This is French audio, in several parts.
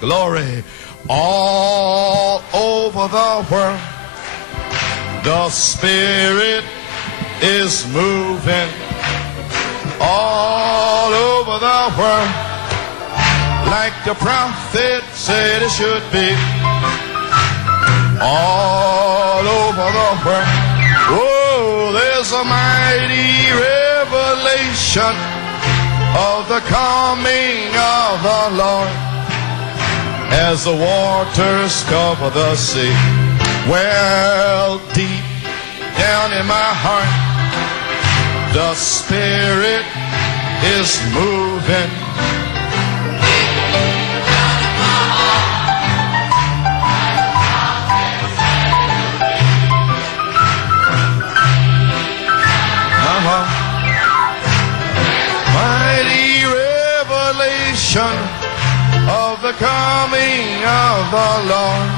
Glory. All over the world, the Spirit is moving. All over the world, like the prophet said it should be. All over the world, oh, there's a mighty revelation of the coming of the Lord. As the waters cover the sea, well, deep down in my heart, the Spirit is moving. Mighty revelation of the coming of the Lord,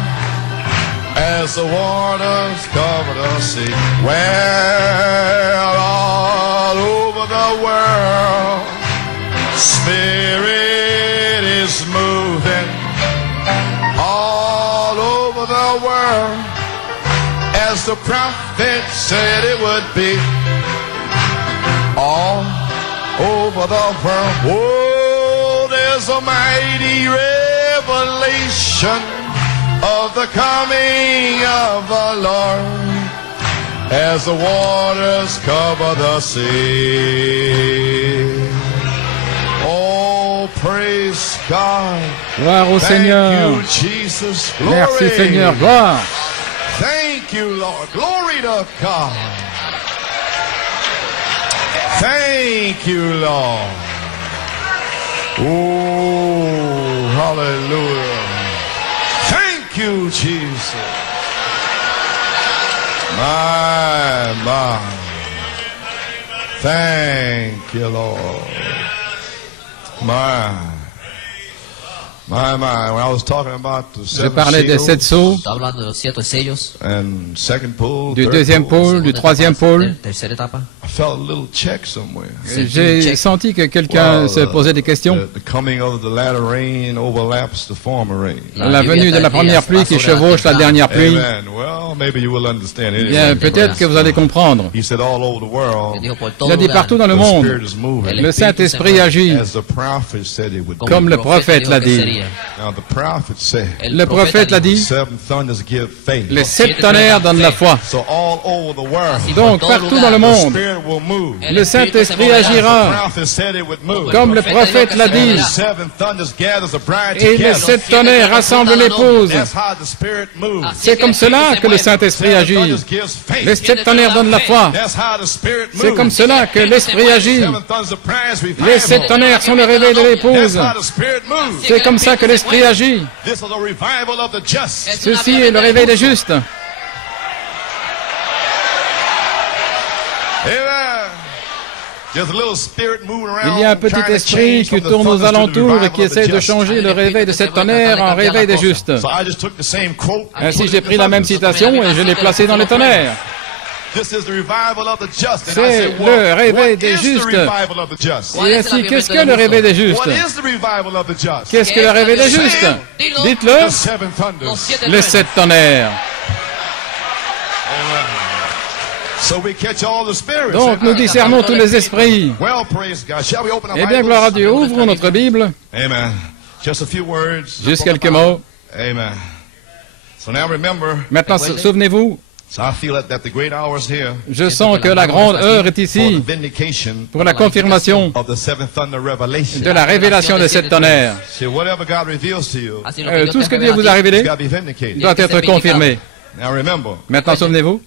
as the waters cover the sea. Well, all over the world, Spirit is moving. All over the world, as the prophet said it would be. All over the world, oh, there's a mighty revelation of the coming of the Lord, as the waters cover the sea. Oh, praise God. Gloire au Seigneur. You, Jesus. Merci Seigneur, gloire. Thank you, Lord. Glory to God. Thank you, Lord. Oh, hallelujah. Thank you, Jesus. My. Thank you, Lord. My. When I was talking about the Je parlais des 7 sceaux, and second pole, du deuxième pôle, du troisième pôle. I felt a little check somewhere. J'ai senti que quelqu'un se posait des questions. The coming of the latter rain overlaps the former rain. La venue de la première pluie qui chevauche la dernière pluie. Amen. Well, maybe you will understand it. Bien, peut-être que vous allez comprendre. He said all over the world, Il a dit partout dans le the monde, Spirit is moving. le Saint-Esprit agit, As the prophet said it would do. comme le prophète l'a dit. Now the prophet said, Le prophète l'a dit, seven thunders give faith. les 7 tonnerres donnent la foi. So all over the world, Donc, partout dans le the monde, Spirit will move. le Saint-Esprit The agira, prophet said it would move. comme le prophète l'a dit. The seven thunders gathers the bride Et les together. 7 tonnerres rassemblent l'épouse. That's how the Spirit moves. C'est comme cela que le Saint-Esprit agit. Thunders gives faith. Les 7 tonnerres donnent la foi. That's how the Spirit moves. C'est comme cela que l'Esprit agit. Seven thunders of praise revival. Les 7 tonnerres sont le réveil de l'épouse. That's how the Spirit moves. C'est comme ça que l'Esprit agit. This is the revival of the just. Ceci est le réveil des justes. Amen. There's a little spirit moving around, Il y a un petit trying to esprit change qui from the tourne aux thunders to the alentours et revival qui of the essaie de just. changer le réveil de cette tonnerre en réveil des justes. So I just took the same quote and Ainsi, put it j'ai in pris the la même thunders. citation et je l'ai placée dans les tonnerres. This is the revival of the just. And I C'est said, le well, réveil what des is the justes. revival of the just? Et ainsi, qu'est-ce que le réveil des justes? What is the revival of the just? Qu'est-ce que le réveil des justes? Dites-le, The seven thunders. les 7 tonnerres. Amen. So we catch all the spirits. Donc, nous discernons tous les esprits. Well, praise God. Shall we open our Eh bien, Bibles? gloire à Dieu, ouvrons notre Bible. Amen. Just a few words. Juste quelques mots. Amen. So now remember, Maintenant, souvenez-vous, so I feel that the great hour is here je sens que la grande heure est for the ici vindication pour la confirmation of the seventh thunder revelation. de la révélation de 7 tonnerres. See, whatever God reveals to you, Tout ce que Dieu vous a révélé it's got to be vindicated. doit être confirmé. Now remember, Maintenant, souvenez-vous,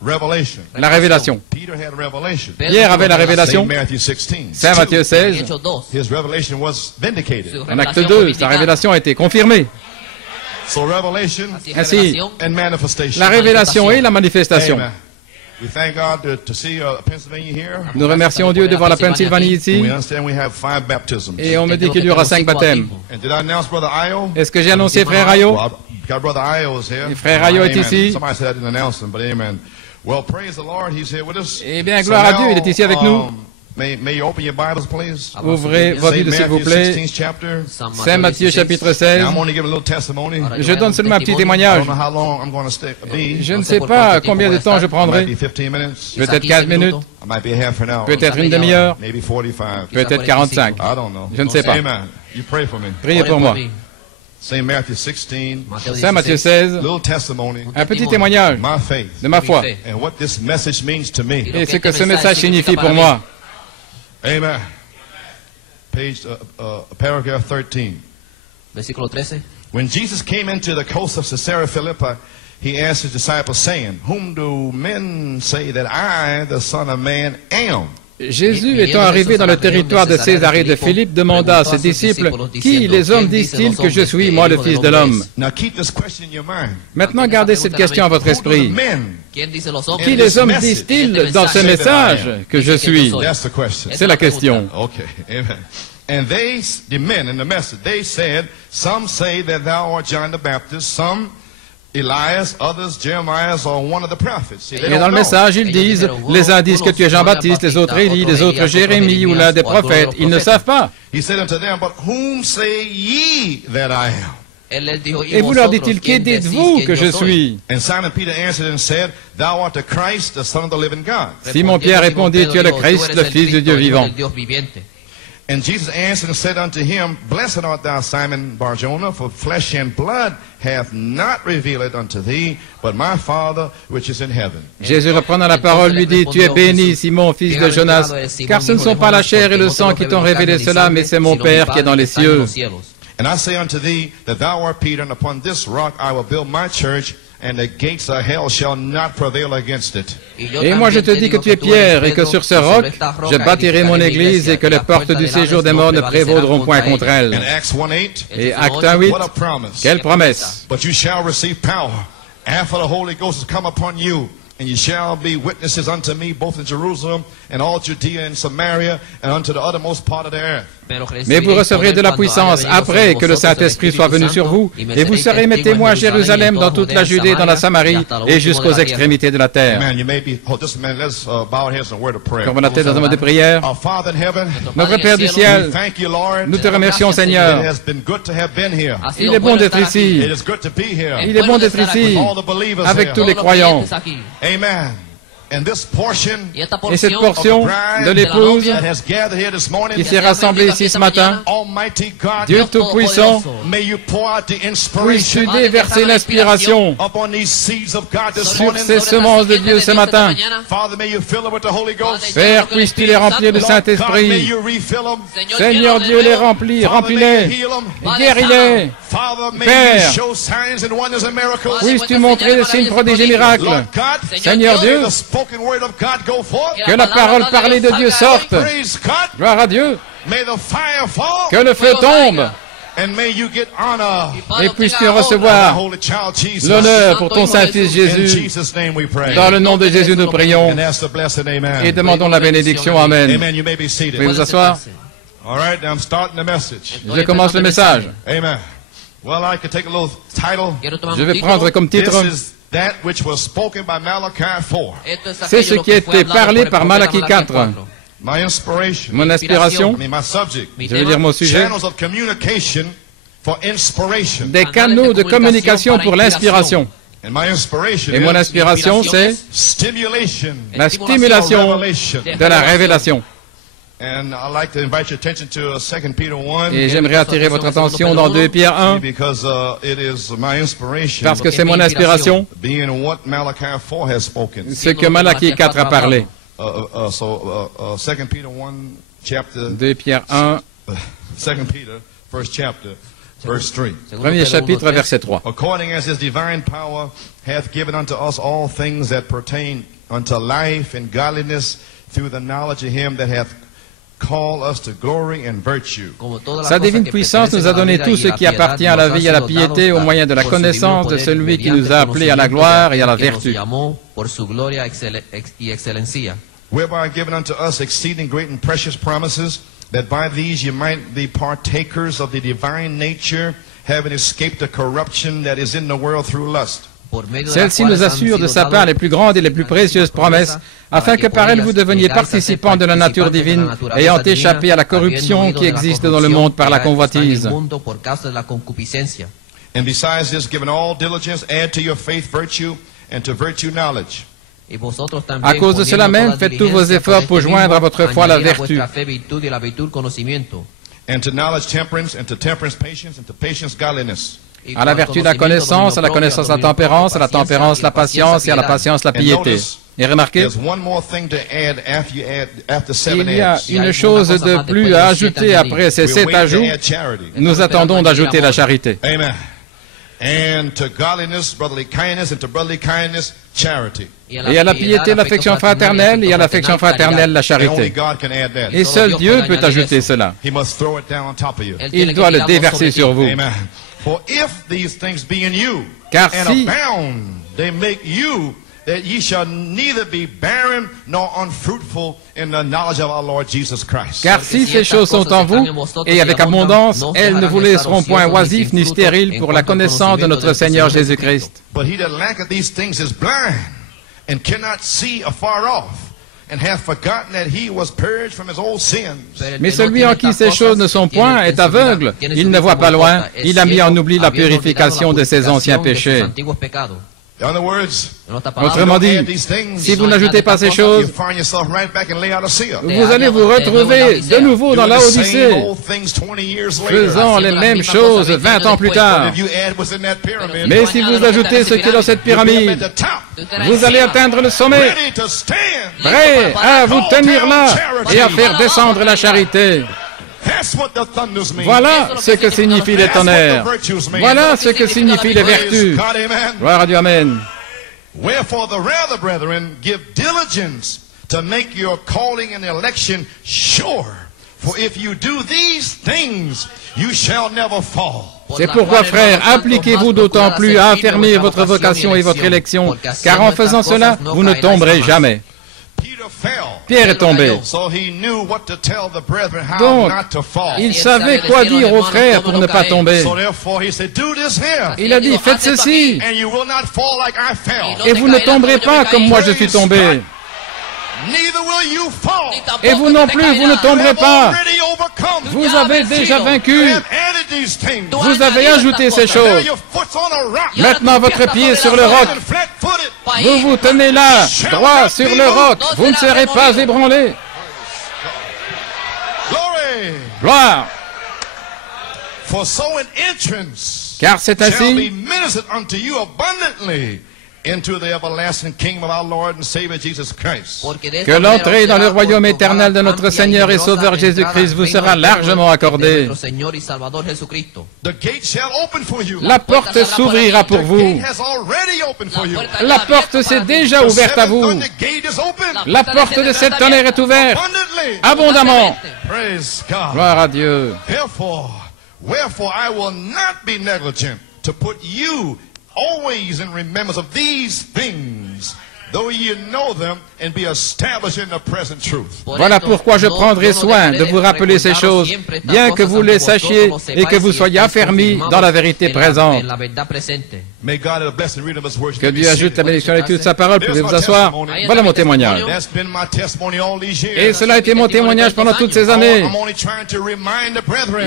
revelation. la révélation. Peter had revelation. Pierre avait la Saint révélation. Matthew 16. Saint Matthieu 16, His revelation was vindicated. en acte 2, sa révélation a été confirmée. So revelation Ainsi, and manifestation. la révélation et la manifestation. Amen. We thank God to see Pennsylvania here. Nous remercions Dieu de voir la Pennsylvanie ici. We understand we have 5 baptisms. Et on me dit qu'il y aura 5 baptêmes. And did I announce Brother Io? Est-ce que j'ai annoncé Frère Ayo? Well, God, Brother Io is here. Et Frère Ayo est Amen. ici. Somebody said I didn't announce him, but amen. Well, praise the Lord, he's here with us. Eh bien, gloire à Dieu, il est ici avec nous. May you open your Bibles, please? Ouvrez vos Saint Bibles, s'il vous Matthew plaît. 16th chapter. Saint Matthieu, chapitre 16. Now, I'm going to give a little testimony. Je donne seulement un petit I témoignage. don't know how long I'm going to be. Je ne sais pas combien de temps je It might prendrai. be 15 minutes. Peut-être 15 minutes, I might be half an hour. peut-être une demi-heure, Maybe 45. peut-être 45. I don't know. Je ne sais pas. Amen. You pray for me. Priez pour moi. Saint Matthew 16. Saint Matthieu 16, Little testimony. un petit témoignage My faith. de ma foi And what this message means to me. et ce que ce message signifie pour moi. Amen. Page, paragraph 13. Versículo 13. When Jesus came into the coast of Caesarea Philippi, he asked his disciples, saying, Whom do men say that I, the Son of Man, am? Jésus, étant arrivé dans le territoire de Césarée de Philippe, demanda à ses disciples, « Qui les hommes disent-ils que je suis, moi, le Fils de l'homme ?» Now keep this question in your mind. Maintenant, gardez cette question à votre Who do the esprit. men? ¿Quién dice los hombres? Qui les hommes disent-ils dans ce message que je suis? That's the question. C'est la question. Okay, amen. And they, the men in the message, they said, Some say that thou art John the Baptist, some Elias, others Jeremiah, or one of the prophets. See, they Et don't dans le know. message, ils disent, les uns disent que tu es Jean-Baptiste, les autres Élie, les autres Jérémie ou l'un des prophètes. Ils ne savent pas. He said unto them, But whom say ye that I am? Él les dijo, ¿y Et vous leur vosotros dit-il, qui quién decís dites-vous que yo je soy? suis? And Simon Peter answered and said, Thou art the Christ, the Son of the living God. Simon Pierre répondit, tu es le Christ, le Fils du Dieu vivant. And Jesus answered and said unto him, Blessed art thou, Simon Bar-Jonah, for flesh and blood hath not revealed it unto thee, but my Father which is in heaven. Jésus reprenant la parole lui dit, tu es béni, Simon, fils de Jonas, car ce ne sont pas la chair et le sang qui t'ont révélé cela, mais c'est mon Père qui est dans les cieux. And I say unto thee that thou art Peter, and upon this rock I will build my church, and the gates of hell shall not prevail against it. Et moi je te dis que tu es Pierre, et que sur ce roc, je bâtirai mon église, et que les portes du séjour des morts ne prévaudront point contre elle. In Acts 1:8, Et Acte 1:8, what a promise. quelle promesse! But you shall receive power after the Holy Ghost has come upon you, and you shall be witnesses unto me both in Jerusalem and all Judea and Samaria and unto the uttermost part of the earth. Mais vous recevrez de la puissance après que le Saint-Esprit soit venu sur vous, et vous serez mes témoins à Jérusalem, dans toute la Judée, dans la Samarie, et jusqu'aux extrémités de la terre. Amen. You may be, hold just a minute, let's bow our heads in a word of prayer. Comme on a tête dans un mot de prière, Our Father in heaven, notre Père du we ciel, thank you, Lord. nous te remercions, It Seigneur. has been good to have been here. Il est bon d'être ici. It is good to be here. Il est bon d'être ici, All the believers avec here. tous les croyants. Amen. And this portion Et cette portion de l'épouse that has gathered here this morning, qui s'est rassemblée ici ce matin, Almighty God, Dieu Tout-Puissant, may you pour out the puisses-tu inspiration déverser l'inspiration upon these seeds of God this sur morning. ces semences de Dieu ce matin. Father, may you fill them with the Holy Ghost. Père, puisses-tu les remplir du Lord God, may Saint-Esprit. you refill them. Seigneur Dieu, les remplis, Father, may you remplis-les, heal them. guéris-les. Father, may Père, you show signs and wonders and miracles. Puisses-tu montrer des signes, prodiges et miracles. Lord God, Seigneur Dieu, the spoken word of God go forth. que la parole parlée de Dieu sorte. Praise God. Gloire à Dieu. May the fire fall. Que le feu tombe. And may you get honor. Et puisses-tu Our recevoir holy child Jesus. l'honneur pour ton Saint-Fils In Jésus. Jesus' name we pray. Dans le nom de Jésus, nous prions And ask the blessed amen. et demandons la bénédiction. Amen. Amen. You may be seated. Pouvez vous asseoir? All right, I'm starting the message. Je commence le message. Amen. Well, I could take a little title. Je vais prendre comme This titre, is that which was spoken by Malachi 4. c'est ce qui a été parlé par Malachie 4. My inspiration. Mon inspiration, I mean, my subject. je veux dire mon sujet, Channels of communication for inspiration. des canaux de communication pour l'inspiration. And my inspiration Et mon is inspiration, c'est stimulation la stimulation revelation. de la révélation. And I'd like to invite your attention to 2 Peter 1. Et j'aimerais attirer votre attention dans 2 Pierre 1, Because it is my inspiration. parce que c'est mon inspiration, Being what Malachi 4 has spoken. ce que Malachie 4 a parlé. 2 Peter 1, chapter 2 Pierre 1, 2 Peter, first chapter, verse 3. premier chapitre, verset 3. According as his divine power hath given unto us all things that pertain unto life and godliness through the knowledge of him that hath called us to glory and virtue. Sa divine puissance nous a donné tout ce qui appartient à la vie et à la piété au moyen de la connaissance de celui qui nous a appelés à la gloire et à la vertu. Whereby given unto us exceeding great and precious promises, that by these you might be partakers of the divine nature, having escaped the corruption that is in the world through lust. Celle-ci nous assure de sa part les plus grandes et les plus précieuses promesses, afin que par elles vous deveniez participants de la nature divine, ayant échappé à la corruption qui existe dans le monde par la convoitise. And besides this, given all diligence, add to your faith virtue, and to virtue knowledge. À cause de cela même, faites tous vos efforts pour joindre à votre foi la vertu. And to knowledge temperance, and to temperance patience, and to patience godliness. À la vertu la connaissance, à la connaissance la tempérance, à la tempérance la patience et à la patience la piété. Et remarquez, There's one more thing to add after seven il y a adds. une chose de plus à ajouter après ces We're 7 waiting ajouts. to add charity. Nous attendons d'ajouter la charité. Amen. And to godliness, brotherly kindness, and to brotherly kindness, charity. Et à la piété, l'affection fraternelle, et à l'affection fraternelle, la And only charité. God can add that. Et seul Dieu peut ajouter cela. He must throw it down on top of you. Il doit le déverser sur vous. Amen. For if these things be in you, Car and si- abound, they make you that ye shall neither be barren nor unfruitful in the knowledge of our Lord Jesus Christ. Car si ces choses sont en vous, et avec abondance, elles ne vous laisseront point oisifs ni stériles pour la connaissance de notre Seigneur Jésus-Christ. But he that lacketh these things is blind, and cannot see afar off, and hath forgotten that he was purged from his old sins. Mais celui en qui ces choses ne sont point est aveugle. Il ne voit pas loin. Il a mis en oubli la purification de ses anciens péchés. In other words, Autrement dit, si vous n'ajoutez pas ces choses, you find yourself right back in Laodicea. vous allez vous retrouver de nouveau dans la Odyssée, faisant les mêmes choses 20 ans plus tard. Mais si vous ajoutez ce qui est dans cette pyramide, vous allez atteindre le sommet, prêt à vous tenir là et à faire descendre la charité. Voilà ce que signifient les tonnerres. Voilà ce que signifient les vertus. Gloire à Dieu, Amen. Wherefore the rather, brethren, give diligence to make your calling and election sure. For if you do these things, you shall never fall. C'est pourquoi, frères, appliquez-vous d'autant plus à affermir votre vocation et votre élection, car en faisant cela, vous ne tomberez jamais. Pierre est tombé. Donc, il savait quoi dire aux frères pour ne pas tomber. Il a dit, faites ceci, et vous ne tomberez pas comme moi je suis tombé. Et vous non plus, vous ne tomberez pas. Vous avez déjà vaincu. Vous avez ajouté ces choses. Maintenant, votre pied est sur le roc. Vous vous tenez là, droit sur le roc. Vous ne serez pas ébranlés. Gloire. Car c'est ainsi que l'entrée dans le royaume éternel de notre Seigneur et Sauveur Jésus-Christ vous sera largement accordée. La porte s'ouvrira pour vous. La porte s'est déjà ouverte à vous. La porte de cette tonnerre est ouverte abondamment. Gloire à Dieu. Wherefore I will not be negligent to put you always in remembrance of these things, though ye know them and be established in the present truth. Voilà pourquoi je prendrai soin de vous rappeler ces choses, bien que vous les sachiez et que vous soyez affermis dans la vérité présente. Que Dieu ajoute la bénédiction et toute sa parole. Pouvez vous asseoir. Voilà mon témoignage. Et cela a été mon témoignage pendant toutes ces années.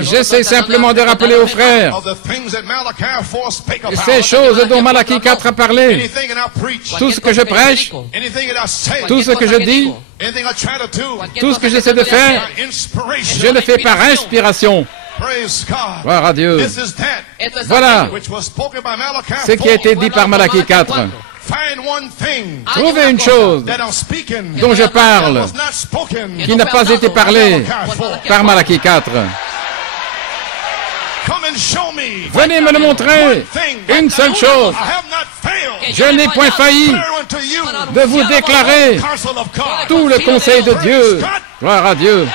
J'essaie simplement de rappeler aux frères ces choses dont Malachie 4 a parlé. Tout ce que je prêche, tout ce que je dis, tout ce que j'essaie de faire, je le fais par inspiration. Gloire à Dieu. Voilà ce qui a été dit par Malachie 4. Trouvez une chose dont je parle, qui n'a pas été parlée par Malachie 4. Venez me le montrer. Une seule chose. Je n'ai point failli de vous déclarer tout le conseil de Dieu. Gloire à Dieu.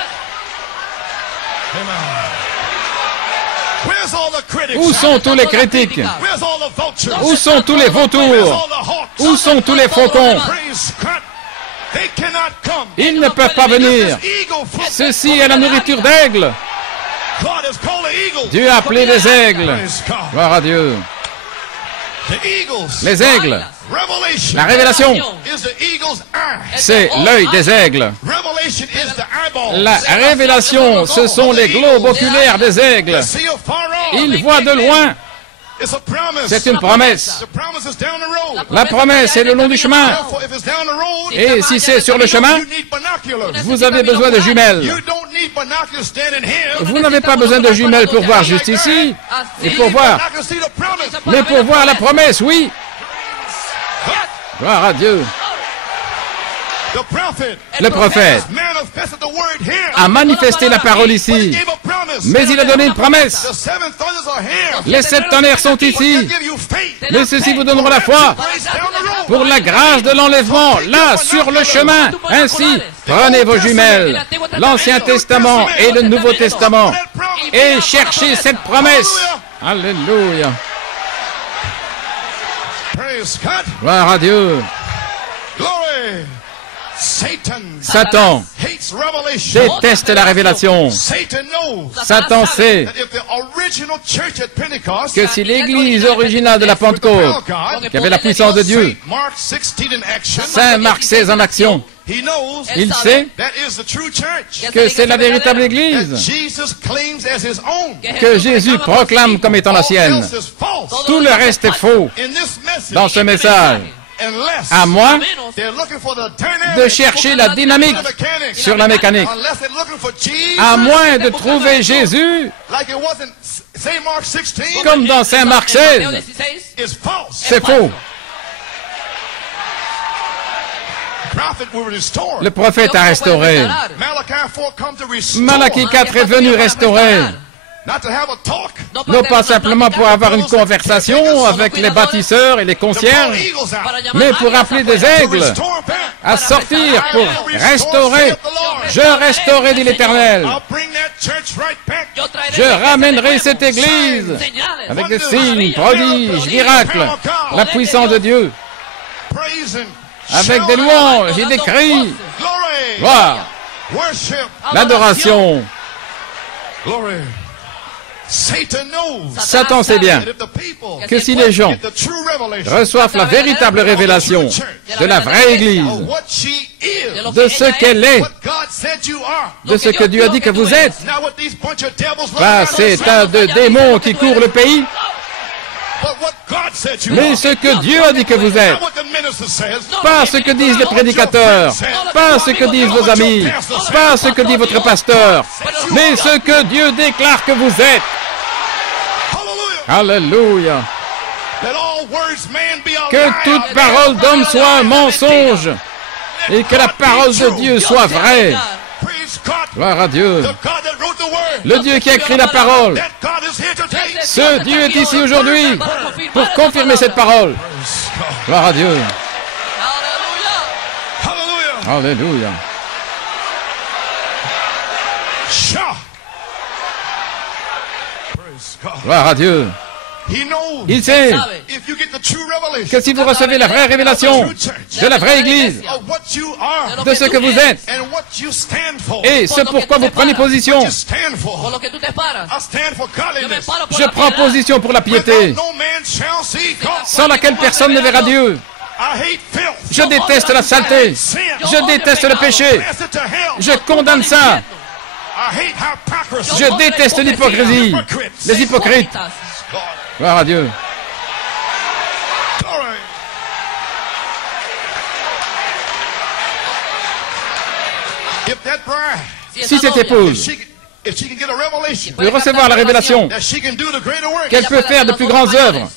Où sont tous les critiques? Où sont tous les vautours? Où sont tous les faucons? Ils ne peuvent pas venir. Ceci est la nourriture d'aigle. Dieu a appelé les aigles. Gloire à Dieu. Les aigles. La révélation, c'est l'œil des aigles. La révélation, ce sont les globes oculaires des aigles. Ils voient de loin. C'est une promesse. La promesse est le long du chemin. Et si c'est sur le chemin, vous avez besoin de jumelles. Vous n'avez pas besoin de jumelles pour voir juste ici, et pour voir. Mais pour voir la promesse, oui. Gloire à Dieu. Le prophète a manifesté la parole ici, mais il a donné une promesse. Les 7 tonnerres sont ici, mais ceux-ci vous donneront la foi pour la grâce de l'enlèvement, là, sur le chemin. Ainsi, prenez vos jumelles, l'Ancien Testament et le Nouveau Testament, et cherchez cette promesse. Alléluia. Gloire à Dieu. Satan déteste la révélation. Satan sait que si l'église originale de la Pentecôte, qui avait la puissance de Dieu, Saint Marc 16 en action, il sait que c'est la véritable église que Jésus proclame comme étant la sienne. Tout le reste est faux dans ce message. À moins de chercher la dynamique sur la mécanique, à moins de trouver Jésus comme dans Saint Marc 16, c'est faux. Le prophète a restauré. Malachie 4 est venu restaurer. Non pas simplement pour avoir une conversation avec les bâtisseurs et les concierges, mais pour appeler des aigles à sortir pour restaurer. Je restaurerai, dit l'Éternel. Je ramènerai cette église avec des signes, prodiges, miracles, la puissance de Dieu, avec des louanges et des cris, gloire, l'adoration. Satan sait bien que si les gens reçoivent la véritable révélation de la vraie Église, de ce qu'elle est, de ce que Dieu a dit que vous êtes, pas ces tas de démons qui courent le pays, mais ce que Dieu a dit que vous êtes, pas ce que disent les prédicateurs, pas ce que disent vos amis, pas ce que dit votre pasteur, mais ce que Dieu déclare que vous êtes. Alléluia. Que toute parole d'homme soit un mensonge et que la parole de Dieu soit vraie. Gloire à Dieu. Le Dieu qui a écrit la parole. Ce Dieu est ici aujourd'hui pour confirmer cette parole. Gloire à Dieu. Alléluia. Gloire à Dieu. Il sait que si vous recevez la vraie révélation de la vraie Église, de ce que vous êtes, et ce pourquoi vous prenez position, je prends position pour la piété, sans laquelle personne ne verra Dieu. Je déteste la saleté, je déteste le péché, je condamne ça. Je déteste l'hypocrisie, les hypocrites. Gloire à Dieu. Si cette épouse peut recevoir la révélation qu'elle peut faire de plus grandes œuvres,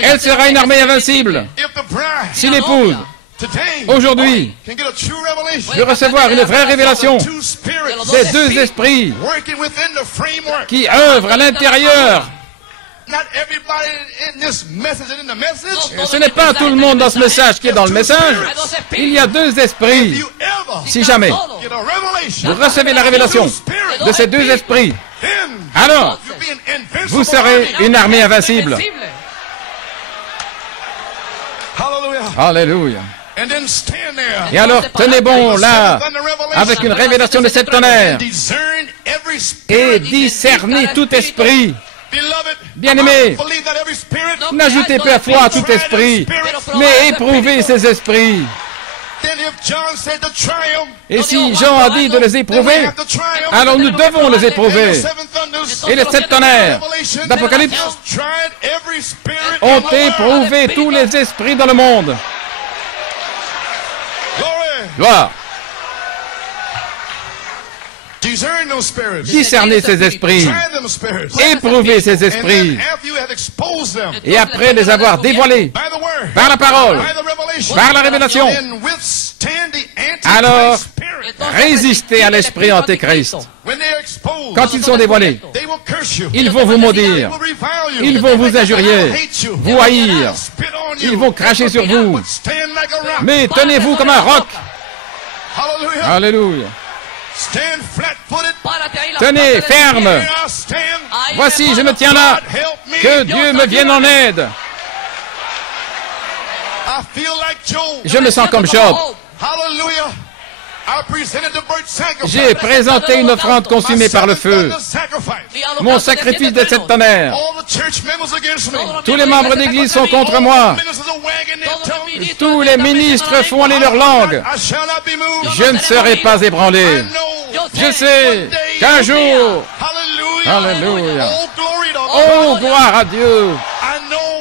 elle sera une armée invincible. Si l'épouse aujourd'hui de recevoir une vraie révélation des 2 esprits qui œuvrent à l'intérieur. Ce n'est pas tout le monde dans ce message qui est dans le message. Il y a 2 esprits. Si jamais vous recevez la révélation de ces 2 esprits, alors vous serez une armée invincible. Alléluia. Et alors, tenez bon là, avec une révélation de 7 tonnerres, et discernez tout esprit Bien-aimés, n'ajoutez pas foi à tout esprit, mais éprouvez ces esprits. Et si Jean a dit de les éprouver, alors nous devons les éprouver. Et les 7 tonnerres d'Apocalypse ont éprouvé tous les esprits dans le monde. Gloire. Discernez ces esprits, éprouvez ces esprits, et après les avoir dévoilés par la parole, par la révélation, alors résistez à l'esprit antéchrist. Quand ils sont dévoilés, ils vont vous maudire, ils vont vous injurier, vous haïr, ils vont cracher sur vous, mais tenez-vous comme un roc. Alléluia. Tenez ferme. Voici, je me tiens là. Que Dieu me vienne en aide. Je me sens comme Job. J'ai présenté une offrande consumée par le feu. Mon sacrifice de 7 tonnerres. Tous les membres d'église sont contre moi. Tous les ministres font aller leur langue. Je ne serai pas ébranlé. Je sais qu'un jour, alléluia, oh gloire à Dieu,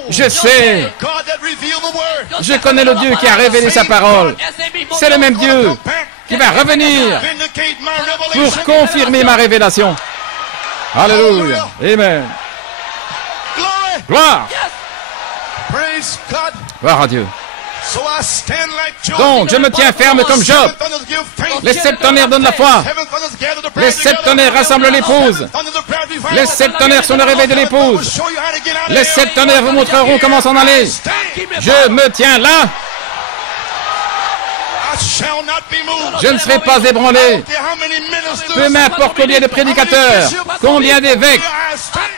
je sais, je connais le Dieu qui a révélé sa parole. C'est le même Dieu qui va revenir pour confirmer ma révélation. Alléluia. Amen. Gloire. Gloire à Dieu. Donc, je me tiens ferme comme Job. Les 7 tonnerres donnent la foi. Les 7 tonnerres rassemblent l'épouse. Les 7 tonnerres sont le réveil de l'épouse. Les 7 tonnerres vous montreront comment s'en aller. Je me tiens là. Je ne serai pas ébranlé. Peu m'importe combien de prédicateurs, combien d'évêques,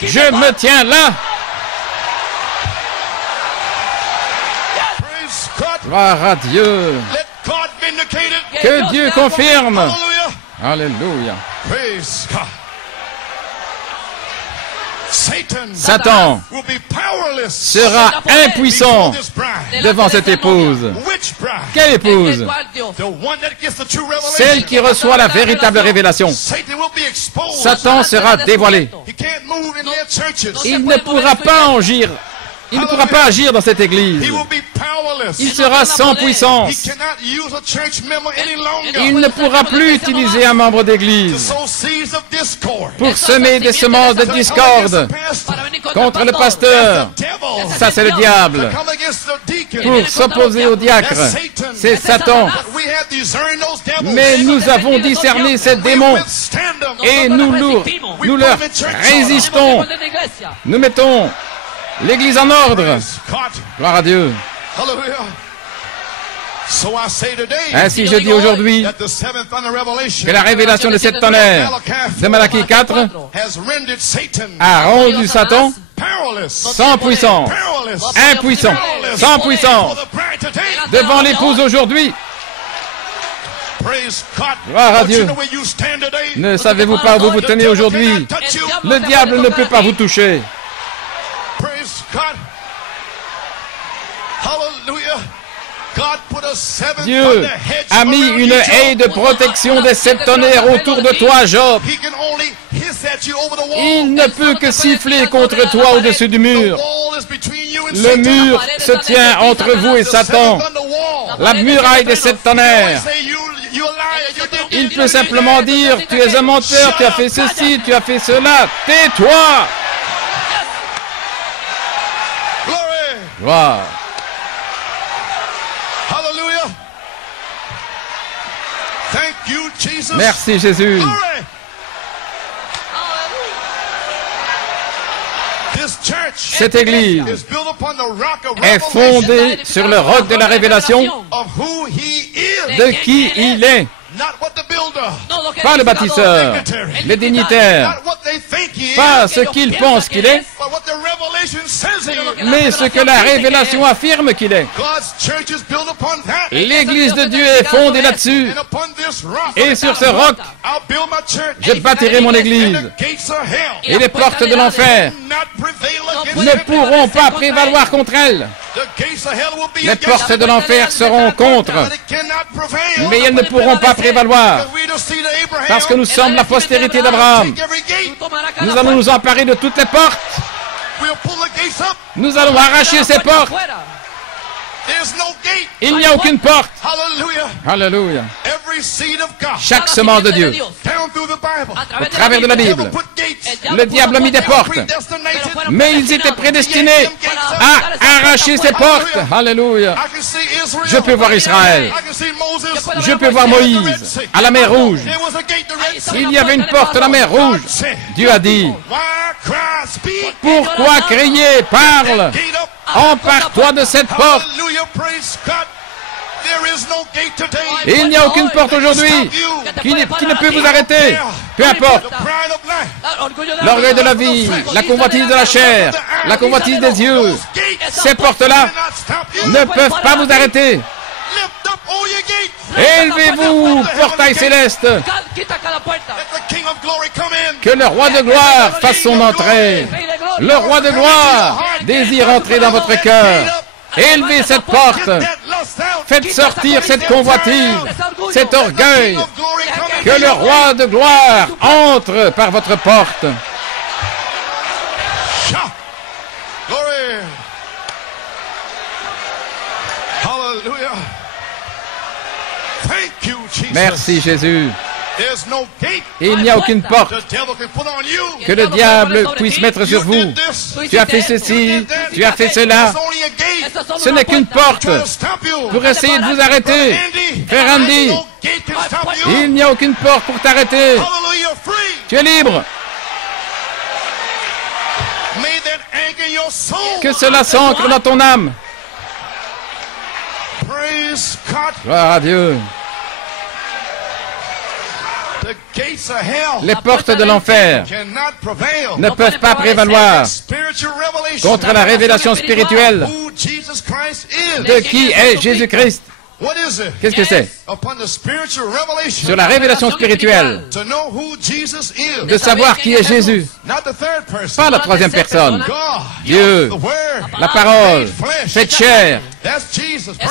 je me tiens là. Gloire à Dieu. Que Dieu confirme. Alléluia. Satan sera impuissant devant cette épouse. Quelle épouse? Celle qui reçoit la véritable révélation. Satan sera dévoilé. Il ne pourra pas agir. Il ne pourra pas agir dans cette église. Il sera sans puissance. Il ne pourra plus utiliser un membre d'église pour semer des semences de discorde contre le pasteur. Ça, c'est le diable. Pour s'opposer au diacre, c'est Satan. Mais nous avons discerné ces démons et nous leur résistons. Nous mettons l'Église en ordre. Gloire à Dieu. Ainsi je dis aujourd'hui que la révélation de 7 tonnerres de Malachie 4 a rendu Satan sans puissance, impuissant, sans puissance devant l'épouse aujourd'hui. Gloire à Dieu. Ne savez-vous pas où vous vous tenez aujourd'hui? Le diable ne peut pas vous toucher. Dieu a mis une haie de protection des 7 tonnerres autour de toi, Job. Il ne peut que siffler contre toi au-dessus du mur. Le mur se tient entre vous et Satan. La muraille des 7 tonnerres. Il peut simplement dire, tu es un menteur, tu as fait ceci, tu as fait cela. Tais-toi. Gloire. Merci Jésus. Cette église est fondée sur le roc de la révélation de qui il est. Pas le bâtisseur, les dignitaires, pas ce qu'il pense qu'il est, mais ce que la révélation affirme qu'il est. L'église de Dieu est fondée là-dessus, Et sur ce roc, je bâtirai mon église. Et les portes de l'enfer ne pourront pas prévaloir contre elle. Les portes de l'enfer seront contre, mais elles ne pourront pas prévaloir, parce que nous sommes la postérité d'Abraham. Nous allons nous emparer de toutes les portes. Nous allons arracher ces portes. Il n'y a aucune porte. Alléluia. Chaque semence de Dieu, au travers de la Bible, le diable a mis des portes, mais ils étaient prédestinés à arracher ces portes. Alléluia. Je peux voir Israël. Je peux voir Moïse à la mer Rouge. Il y avait une porte à la mer Rouge. Dieu a dit, pourquoi crier, parle, empare-toi de cette porte. Il n'y a aucune porte aujourd'hui qui ne peut vous arrêter. Peu importe. L'orgueil de la vie, la convoitise de la chair, la convoitise des yeux, ces portes-là ne peuvent pas vous arrêter. Élevez-vous, portail céleste. Que le roi de gloire fasse son entrée. Le roi de gloire désire entrer dans votre cœur. Élevez cette porte. Faites sortir cette convoitise, cet orgueil. Que le roi de gloire entre par votre porte. Merci Jésus. Il n'y a aucune porte que le diable puisse mettre sur vous. Tu as fait ceci, tu as fait cela. Ce n'est qu'une porte pour essayer de vous arrêter. Frère Andy, il n'y a aucune porte pour t'arrêter. Tu es libre. Que cela s'ancre dans ton âme. Gloire à Dieu. Les portes de l'enfer ne peuvent pas prévaloir contre la révélation spirituelle de qui est Jésus-Christ. Qu'est-ce que c'est? Sur la révélation spirituelle, de savoir qui est Jésus. Pas la troisième personne. Dieu, la parole, faite chair.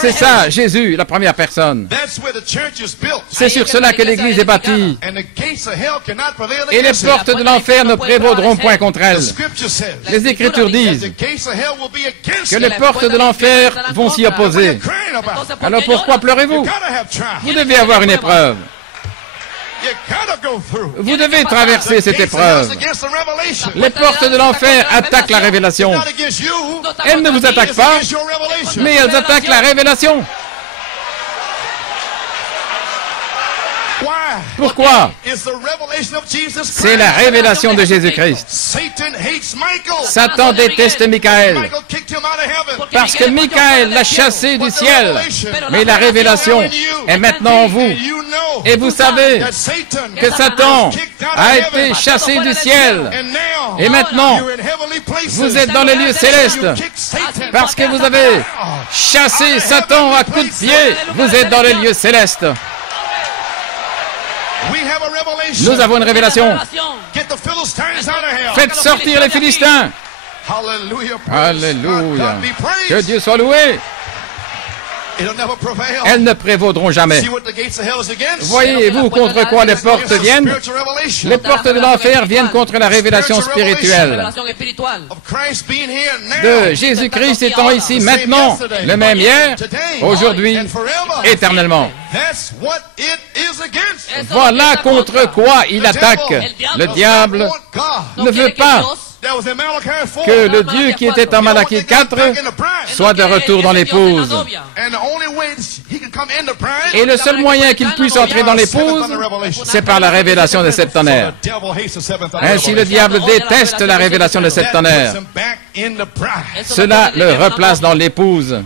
C'est ça, Jésus, la première personne. C'est sur cela que l'Église est bâtie. Et les portes de l'enfer ne prévaudront point contre elle. Les Écritures disent que les portes de l'enfer vont s'y opposer. Alors pourquoi pleurez-vous? Vous devez avoir une épreuve. Vous devez traverser cette épreuve. Les portes de l'enfer attaquent la révélation. Elles ne vous attaquent pas, mais elles attaquent la révélation. Pourquoi? C'est la révélation de Jésus-Christ. Satan déteste Michaël parce que Michaël l'a chassé du ciel. Mais la révélation est maintenant en vous. Et vous savez que Satan a été chassé du ciel. Et maintenant, vous êtes dans les lieux célestes. Parce que vous avez chassé Satan à coups de pied, vous êtes dans les lieux célestes. Nous avons une révélation. Faites sortir les Philistins. Alléluia. Que Dieu soit loué. Elles ne prévaudront jamais. Voyez-vous contre quoi les portes viennent? Les portes de l'enfer viennent contre la révélation spirituelle de Jésus-Christ étant ici maintenant, le même hier, aujourd'hui, éternellement. Voilà contre quoi il attaque. Le diable ne veut pas que le Dieu qui était en Malachie 4 soit de retour dans l'épouse. Et le seul moyen qu'il puisse entrer dans l'épouse, c'est par la révélation des septonnaires. Ainsi le diable déteste la révélation des septonnaires. Cela le replace dans l'épouse.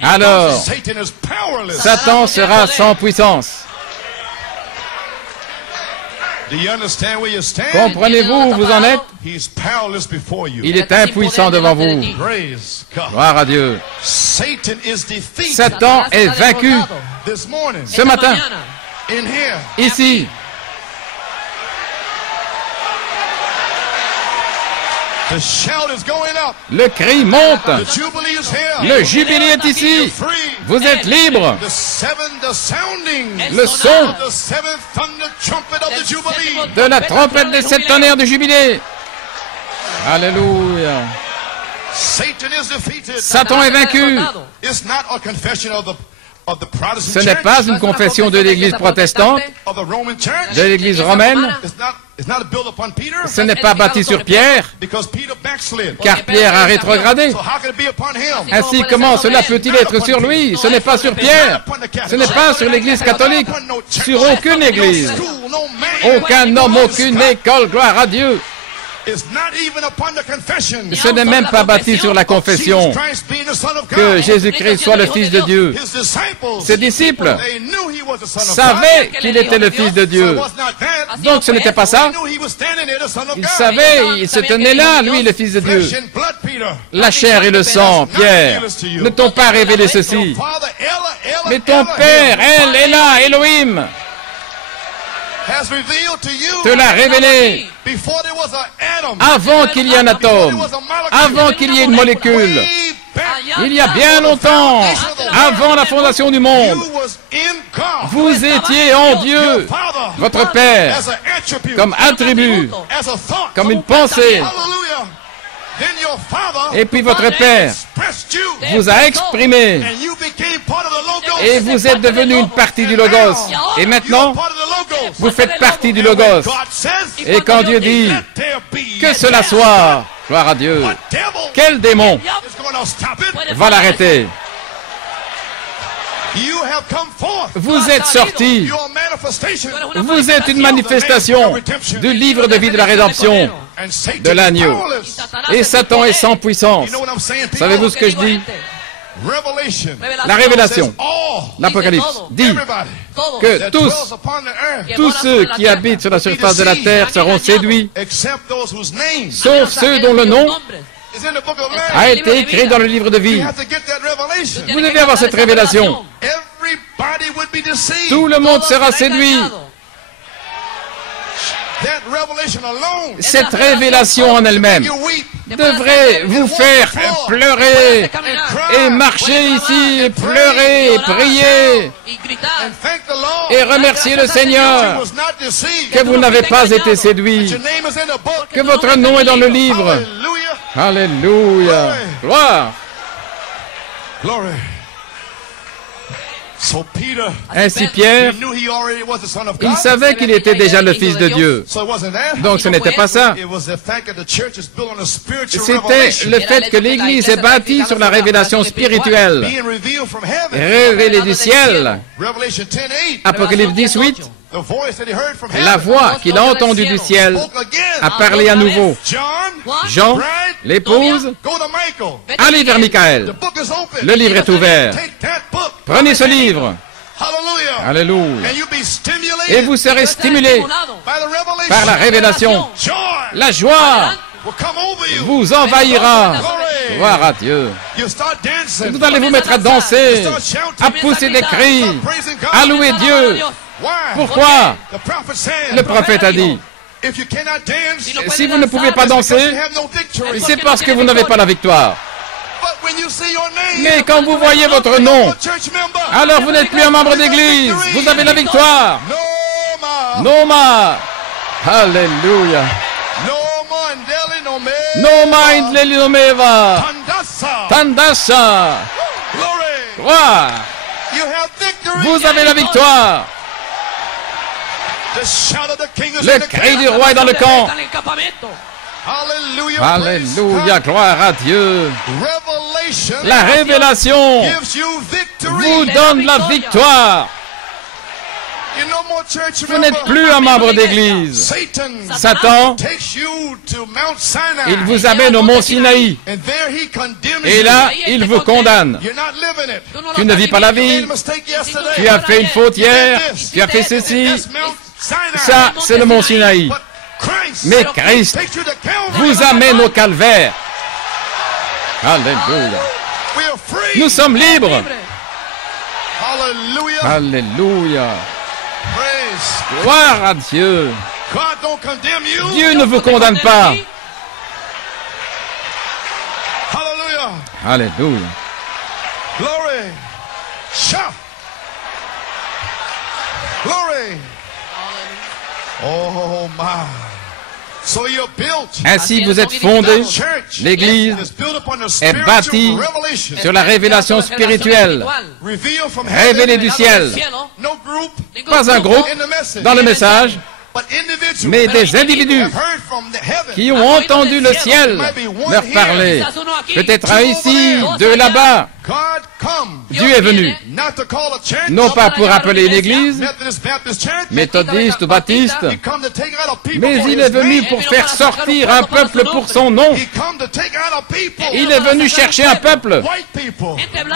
Alors, Satan sera sans puissance. Comprenez-vous où vous en êtes? Il est impuissant devant vous. Gloire à Dieu. Satan est vaincu ce matin. In here. Ici. The shout is going up. Le cri monte. The jubilee is here. Le jubilé est ici. Vous êtes libre. The sounding. Le son of the seventh thunder trumpet of the jubilee. de la trompette des 7 tonnerres du jubilé. Alléluia. Satan is defeated. Satan est vaincu. It's not a confession of the Protestant Ce n'est pas une confession de l'Église protestante, of the Roman church. de l'Église romaine. It's not built upon Peter. Ce n'est pas bâti sur Pierre, Because Peter backslid. car Pierre a rétrogradé. So how can it be upon him? Ainsi, comment cela peut-il être sur lui? Ce n'est pas sur Pierre. Ce n'est pas sur l'Église catholique. Sur aucune Église. Aucun homme, aucune école, gloire à Dieu. Ce n'est même pas bâti sur la confession que Jésus-Christ soit le Fils de Dieu. Ses disciples savaient qu'il était le Fils de Dieu. Donc ce n'était pas ça. Ils savaient, il se tenait là, lui, le Fils de Dieu. La chair et le sang, Pierre, ne t'ont pas révélé ceci. Mais ton Père, elle est là, Elohim, te l'a révélé avant qu'il y ait un atome, avant qu'il y ait une molécule. Il y a bien longtemps, avant la fondation du monde, vous étiez en Dieu, votre Père, comme attribut, comme une pensée. Et puis votre Père vous a exprimé et vous êtes devenu une partie du Logos. Et maintenant, vous faites partie du Logos. Et quand Dieu dit que cela soit, gloire à Dieu, quel démon va l'arrêter? Vous êtes sortis. Vous êtes une manifestation du livre de vie de la rédemption de l'agneau. Et Satan est sans puissance. Savez-vous ce que je dis? La révélation, l'Apocalypse, dit que tous ceux qui habitent sur la surface de la terre seront séduits, sauf ceux dont le nom a été écrit dans le livre de vie. Vous devez avoir cette révélation. Tout le monde sera séduit. Cette révélation en elle-même devrait vous faire pleurer et marcher ici, et pleurer, et prier, et remercier le Seigneur que vous n'avez pas été séduit, que votre nom est dans le livre. Alléluia. Gloire. Ainsi Pierre, il savait qu'il était déjà le Fils de Dieu. Donc ce n'était pas ça. C'était le fait que l'Église est bâtie sur la révélation spirituelle, révélée du ciel. Apocalypse 18, la voix qu'il a entendue du ciel a parlé à nouveau. Jean, l'épouse, allez vers Michaël. Le livre est ouvert. Prenez ce livre. Alléluia. Et vous serez stimulés par la révélation. La joie vous envahira. Gloire à Dieu. Vous allez vous mettre à danser, à pousser des cris, à louer Dieu. Pourquoi? Le prophète a dit, si vous ne pouvez pas danser, c'est parce que vous n'avez pas la victoire. Mais quand vous voyez votre nom, alors vous n'êtes plus un membre d'église. Vous avez la victoire. Noma. Alléluia. Noma indleli nomeva. Tandasa. Gloire. Vous avez la victoire. Le cri du roi est dans le camp. Alléluia, gloire à Dieu. La révélation vous donne la victoire. Vous n'êtes plus un membre d'église. Satan, il vous amène au mont Sinaï. Et là, il vous condamne. Tu ne vis pas la vie. Tu as fait une faute hier. Tu as fait ceci. Ça, c'est le mont Sinaï. Mais Christ vous amène au calvaire. Alléluia. Nous sommes libres. Alléluia. Gloire à Dieu. God don't condemn you. Dieu ne vous condamne pas. Hallelujah. Alléluia. Glory. Shout. Glory. Oh my. So you're built. Ainsi vous êtes fondés. L'Église est bâtie sur la révélation spirituelle, révélée du ciel. Pas un groupe dans le message, mais des individus qui ont entendu le ciel leur parler. Peut-être un ici, deux là-bas. Dieu est venu, non pas pour appeler une église, méthodiste ou baptiste, mais il est venu pour faire sortir un peuple pour son nom. Il est venu chercher un peuple,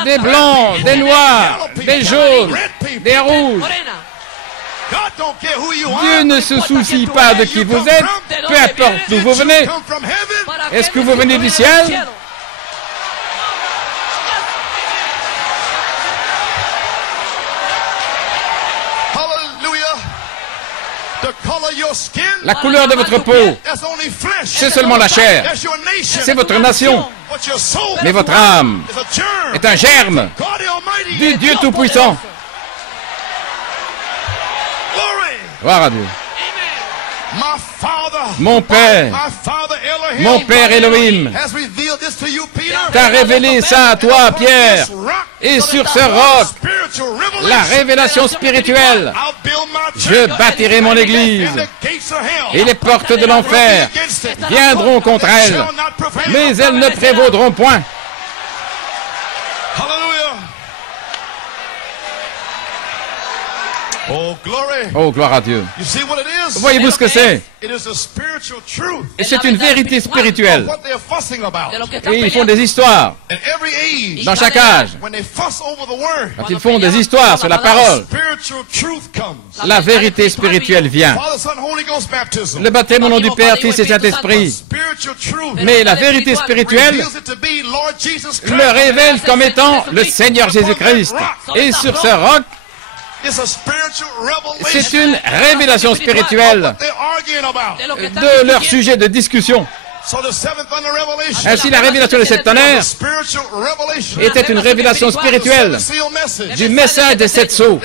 des blancs, des noirs, des jaunes, des rouges. Dieu ne se soucie pas de qui vous êtes, peu importe d'où vous venez. Est-ce que vous venez du ciel? La couleur de votre peau, c'est seulement la chair. C'est votre nation. Mais votre âme est un germe du Dieu Tout-Puissant. Gloire à Dieu. Mon Père Elohim, t'a révélé ça à toi, Pierre. Et sur ce roc, la révélation spirituelle, je bâtirai mon église. Et les portes de l'enfer viendront contre elle, mais elles ne prévaudront point. Oh, gloire à Dieu. Voyez-vous ce que c'est? Et c'est une vérité spirituelle. Et ils font des histoires. Dans chaque âge, quand ils font des histoires sur la parole, la vérité spirituelle vient. Le baptême au nom du Père, Fils et Saint-Esprit. Mais la vérité spirituelle le révèle comme étant le Seigneur Jésus-Christ. Et sur ce roc, c'est une révélation spirituelle de leur sujet de discussion. Ainsi, la révélation des sept tonnerres était une révélation spirituelle du message des sept sceaux.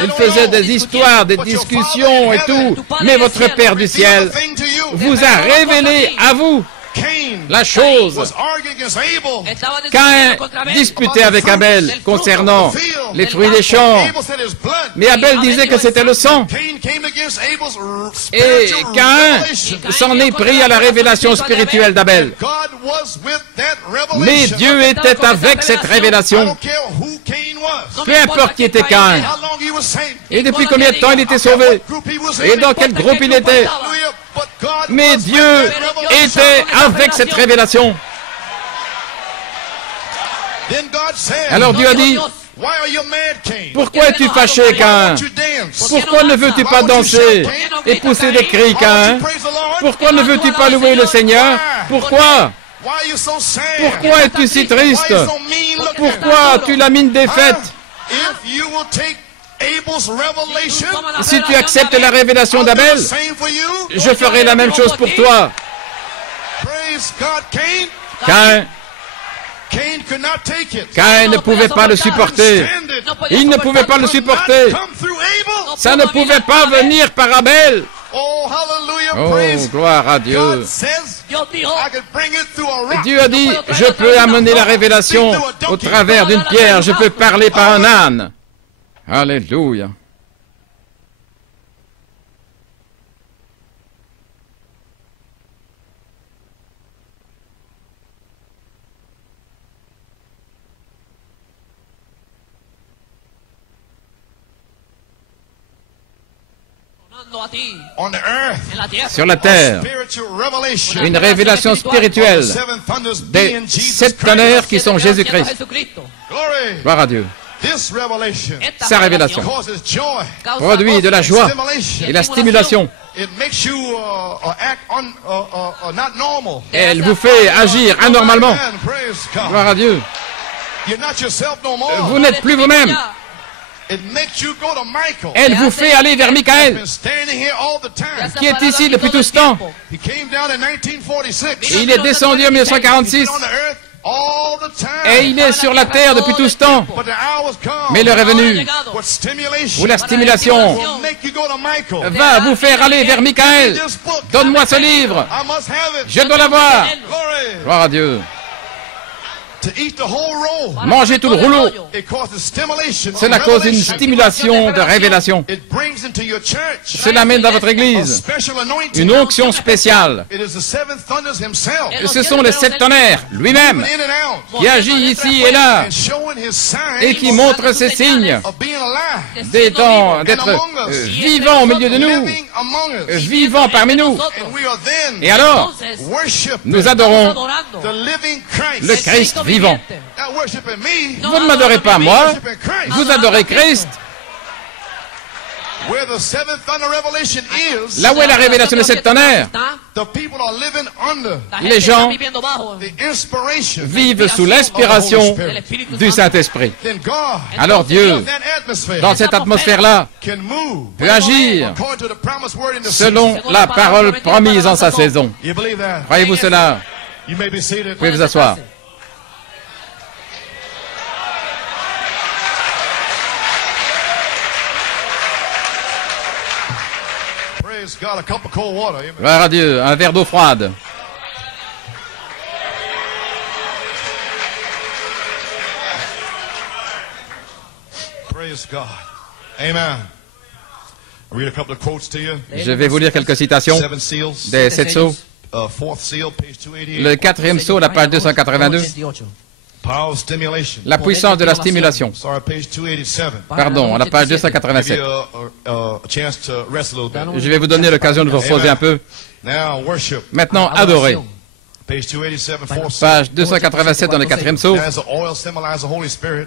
Ils faisaient des histoires, des discussions et tout, mais votre Père du ciel vous a révélé à vous la chose. Caïn disputait avec Abel concernant les fruits des champs. Mais Abel disait que c'était le sang. Et Caïn s'en est pris à la révélation spirituelle d'Abel. Mais Dieu était avec cette révélation. Peu importe qui était Caïn. Et depuis combien de temps il était sauvé. Et dans quel groupe il était. Mais Dieu était avec cette révélation. Alors Dieu a dit, pourquoi es-tu fâché, Caïn? Pourquoi ne veux-tu pas danser et pousser des cris, Caïn? Pourquoi ne veux-tu pas louer le Seigneur? Pourquoi? Pourquoi es-tu si triste? Pourquoi as-tu la mine défaite? Si tu acceptes la révélation d'Abel, je ferai la même chose pour toi. Caïn ne pouvait pas le supporter. Il ne pouvait pas le supporter. Ça ne pouvait pas venir par Abel. Oh, gloire à Dieu. Dieu a dit, je peux amener la révélation au travers d'une pierre, je peux parler par un âne. Alléluia. Sur la terre, une révélation spirituelle des sept tonnerres qui sont Jésus-Christ. Gloire à Dieu. Sa révélation produit de la joie et la stimulation. Elle vous fait agir anormalement. Gloire à Dieu. Vous n'êtes plus vous-même. Elle vous fait aller vers Michael, qui est ici depuis tout ce temps. Il est descendu en 1946. Et il est sur la terre depuis tout ce temps. Mais l'heure est venue où la stimulation va vous faire aller vers Michael. Donne-moi ce livre. Je dois l'avoir. Gloire à Dieu. Manger tout le rouleau, cela cause une stimulation de révélation. Cela mène dans votre église une onction spéciale. Ce sont les 7 tonnerres lui-même qui agit ici et là et qui montre ses signes d'être vivant au milieu de nous, vivant parmi nous. Et alors, nous adorons le Christ vivant. Vous ne m'adorez pas moi, vous adorez Christ. Là où est la révélation de cette tonnerre, les gens vivent sous l'inspiration du Saint-Esprit. Alors Dieu, dans cette atmosphère-là, peut agir selon la parole promise en sa saison. Croyez-vous cela? Vous pouvez vous asseoir. Gloire à Dieu, un verre d'eau froide. Je vais vous lire quelques citations des 7 sceaux. Le 4e sceau, la page 282. La puissance de la stimulation. Pardon, à la page 287. Je vais vous donner l'occasion de vous reposer un peu. Maintenant, adorer. Page 287 dans le 4e sceau.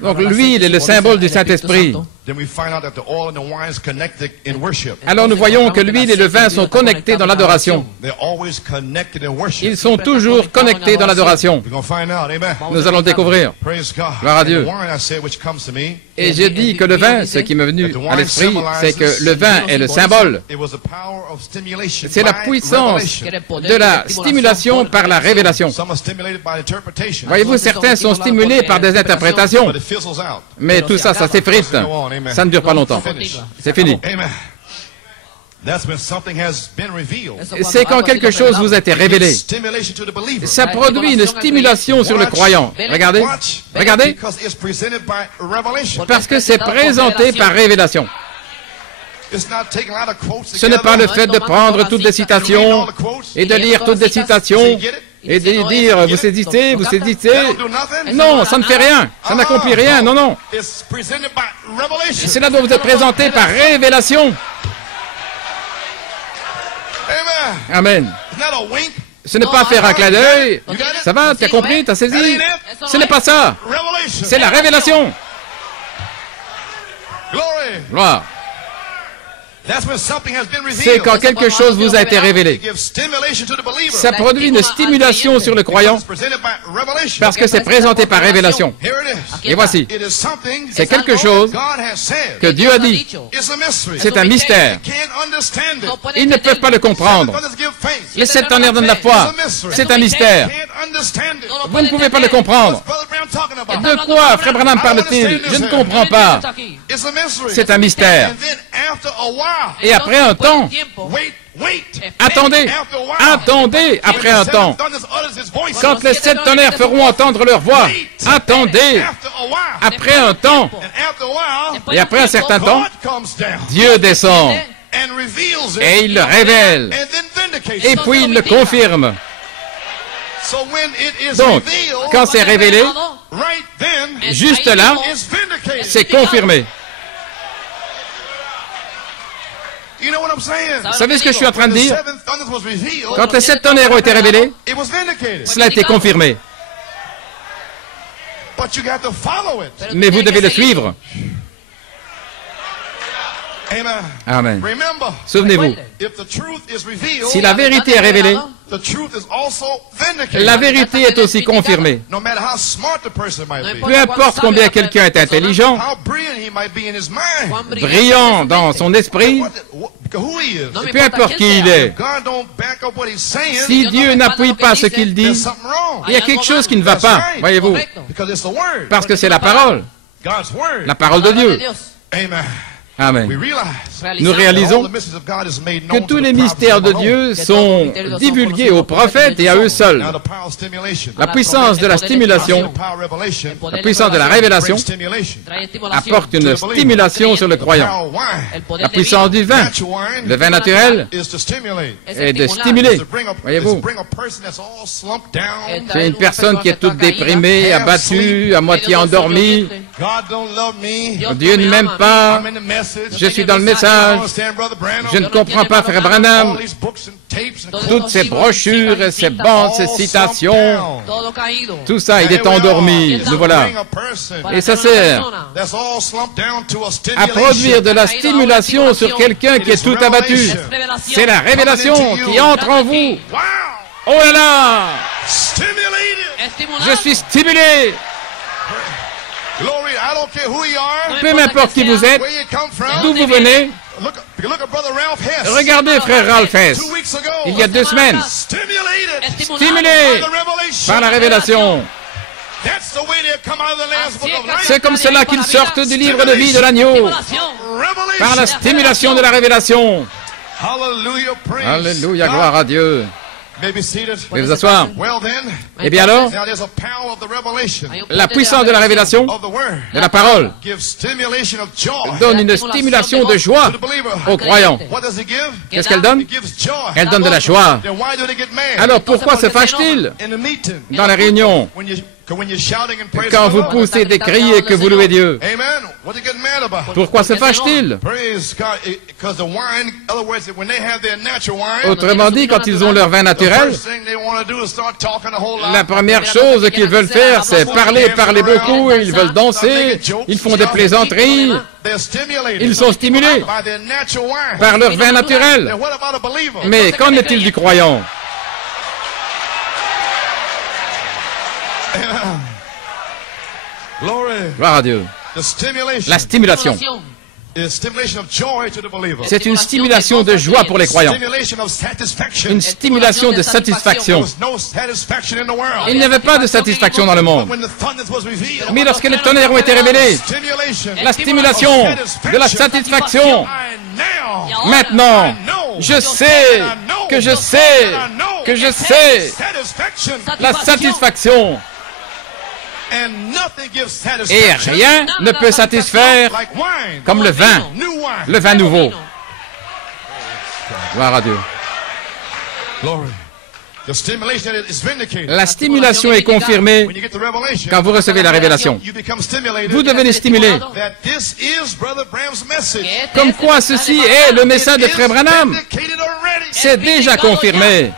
Donc l'huile est le symbole du Saint-Esprit. Alors nous voyons que l'huile et le vin sont connectés dans l'adoration. Ils sont toujours connectés dans l'adoration. Nous allons le découvrir. Gloire à Dieu. Et j'ai dit que le vin, ce qui m'est venu à l'esprit, c'est que le vin est le symbole. C'est la puissance de la stimulation par la révélation. Voyez-vous, certains sont stimulés par des interprétations. Mais tout ça, ça s'effrite. Ça ne dure pas longtemps. C'est fini. C'est quand quelque chose vous a été révélé. Ça produit une stimulation sur le croyant. Regardez. Regardez. Parce que c'est présenté par révélation. Ce n'est pas le fait de prendre toutes les citations et de lire toutes les citations et de dire, vous saisissez, vous saisissez. Non, ça ne fait rien. Ça n'accomplit rien. Non, non. Cela doit vous être présenté par révélation. Amen. Ce n'est pas faire un clin d'œil. Ça va, tu as compris, tu as saisi? Ce n'est pas ça. C'est la révélation. Gloire. C'est quand quelque chose vous a été révélé. Ça produit une stimulation sur le croyant parce que c'est présenté par révélation. Et voici, c'est quelque chose que Dieu a dit. C'est un mystère. Ils ne peuvent pas le comprendre. Les 7 tonnerres donnent la foi. C'est un mystère. Vous ne pouvez pas le comprendre. De quoi Frère Branham parle-t-il? Je ne comprends pas. C'est un mystère. Et après un temps, attendez, attendez, après un temps, quand les 7 tonnerres feront entendre leur voix, attendez, après un temps, et après un certain temps, Dieu descend, et il le révèle, et puis il le confirme. Donc, quand c'est révélé, juste là, c'est confirmé. Vous savez ce que je suis en train de dire? Quand les 7 tonnerres ont été révélés, cela a été confirmé. Mais vous devez le suivre. Amen. Souvenez-vous, si la vérité est révélée, La vérité est aussi confirmée. Peu importe combien quelqu'un est intelligent, brillant dans son esprit, peu importe qui il est, si Dieu n'appuie pas ce qu'il dit, il y a quelque chose qui ne va pas, voyez-vous, parce que c'est la parole de Dieu. Amen. Nous réalisons que tous les mystères de Dieu sont divulgués aux prophètes et à eux seuls. La puissance de la stimulation, la puissance de la révélation apporte une stimulation sur le croyant. La puissance du vin, le vin naturel, est de stimuler. Voyez-vous, c'est une personne qui est toute déprimée, abattue, à moitié endormie. Dieu ne m'aime pas. Je suis dans le message. Je ne comprends pas, frère Branham. Toutes ces brochures, ces bandes, ces citations, tout ça, il est endormi. Nous voilà. Et ça sert à produire de la stimulation sur quelqu'un qui est tout abattu. C'est la révélation qui entre en vous. Oh là là! Je suis stimulé. Peu m'importe qui vous êtes, d'où vous venez. Regardez frère Ralph Hess, il y a 2 semaines, stimulé par la révélation. C'est comme cela qu'ils sortent du livre de vie de l'agneau, par la stimulation de la révélation. Alléluia, gloire à Dieu. Vous pouvez vous asseoir. Eh bien alors, la puissance de la révélation, de la parole, donne une stimulation de joie aux croyants. Qu'est-ce qu'elle donne? Elle donne de la joie. Alors pourquoi se fâche-t-il dans les réunions? Quand vous poussez des cris et que vous louez Dieu, pourquoi se fâche-t-il? Autrement dit, quand ils ont leur vin naturel, la première chose qu'ils veulent faire, c'est parler beaucoup, et ils veulent danser, ils font des plaisanteries, ils sont stimulés par leur vin naturel. Mais qu'en est-il du croyant? Gloire à Dieu. La stimulation. C'est une stimulation de joie pour les croyants. Une stimulation de satisfaction. Il n'y avait pas de satisfaction dans le monde. Mais lorsque les tonnerres ont été révélés, la stimulation de la satisfaction. Maintenant, je sais que je sais que je sais la satisfaction. Et rien ne peut satisfaire comme le vin nouveau. Gloire à Dieu. La stimulation est confirmée quand vous recevez la révélation. Vous devenez stimulé. Comme quoi ceci est le message de Frère Branham. C'est déjà confirmé.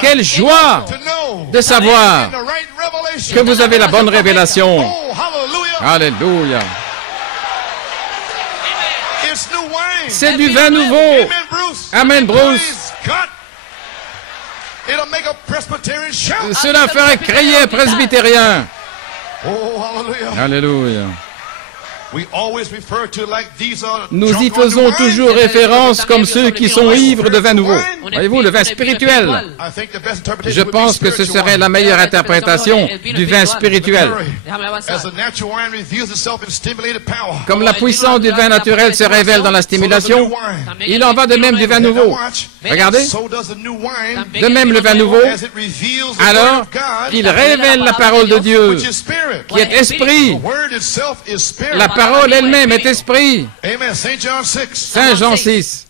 Quelle joie de savoir que vous avez la bonne révélation. Alléluia. C'est du vin nouveau. Amen, Bruce. Cela ferait crier un presbytérien. Alléluia. Nous y faisons toujours référence comme ceux qui sont ivres de vin nouveau. Voyez-vous, le vin spirituel. Je pense que ce serait la meilleure interprétation du vin spirituel. Comme la puissance du vin naturel se révèle dans la stimulation, il en va de même du vin nouveau. Regardez. De même le vin nouveau, alors il révèle la parole de Dieu, qui est esprit. La parole elle-même est esprit. Saint Jean 6.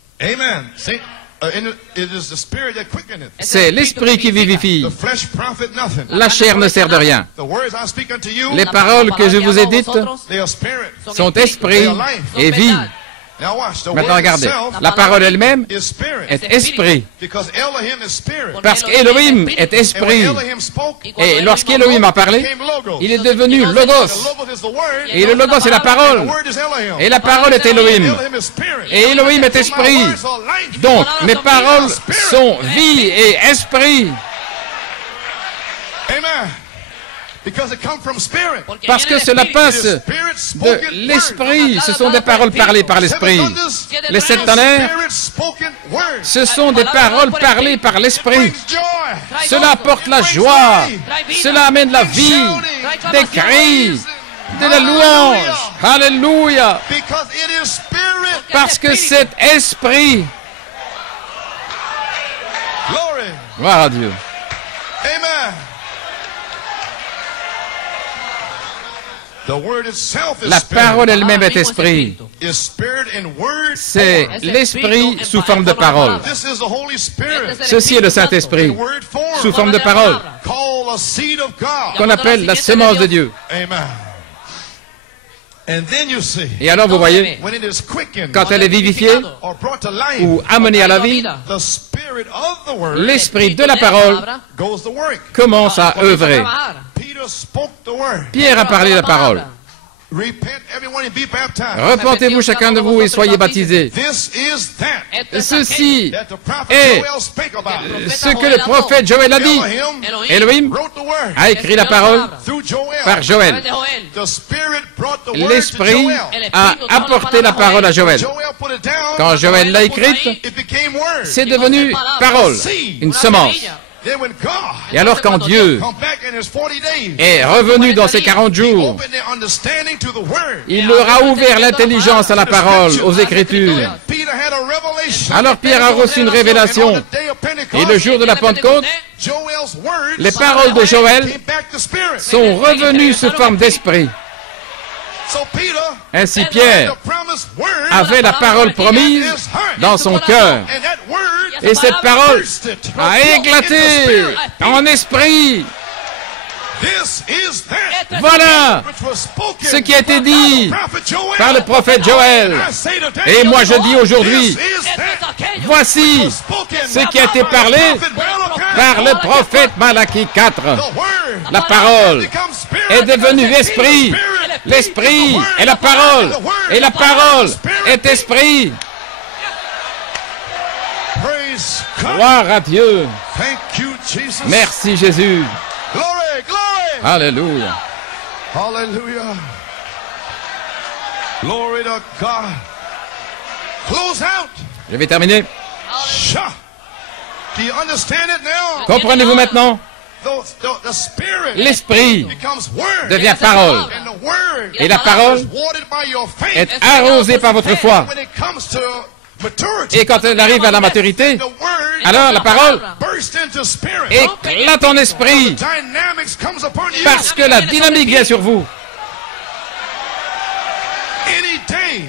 C'est l'esprit qui vivifie. La chair ne sert de rien. Les paroles que je vous ai dites sont esprit et vie. Maintenant, regardez. La parole elle-même est esprit. Parce qu'Élohim est esprit. Et lorsqu'Élohim a parlé, il est devenu Logos. Et le Logos est la parole. Et la parole est Élohim. Et Élohim est esprit. Donc, mes paroles sont vie et esprit. Parce que cela passe de l'esprit. Ce sont des paroles parlées par l'esprit. Les 7 tonnerres, ce sont des paroles parlées par l'esprit. Cela apporte la joie. Cela amène la vie, des cris, de la louange. Alléluia. Parce que c'est esprit. Gloire à Dieu. La parole elle-même est esprit. C'est l'esprit sous forme de parole. Ceci est le Saint-Esprit, sous forme de parole, qu'on appelle la sémence de Dieu. Et alors vous voyez, quand elle est vivifiée ou amenée à la vie, l'esprit de la parole commence à œuvrer. Pierre a parlé la parole. Repentez-vous chacun de vous et soyez baptisés. Ceci est ce que le prophète Joël a dit. Elohim a écrit la parole par Joël. L'Esprit a apporté la parole à Joël. Quand Joël l'a écrite, c'est devenu parole, une semence. Et alors quand Dieu est revenu dans ses 40 jours, il leur a ouvert l'intelligence à la parole, aux Écritures. Alors Pierre a reçu une révélation. Et le jour de la Pentecôte, les paroles de Joël sont revenues sous forme d'esprit. Ainsi Pierre avait la parole promise dans son cœur. Et cette parole a éclaté en esprit. Voilà ce qui a été dit par le prophète Joël. Et moi je dis aujourd'hui, voici ce qui a été parlé par le prophète Malachie 4. La parole est devenue esprit. L'esprit est la parole. Et la parole est esprit. Gloire à Dieu. Merci Jésus. Alléluia. Hallelujah. Glory to God. Close out. Je vais terminer. Do you understand it now? Comprenez-vous maintenant? L'esprit devient parole. Et la parole est arrosée par votre foi. Et quand elle arrive à la maturité, alors la parole éclate en esprit parce que la dynamique vient sur vous.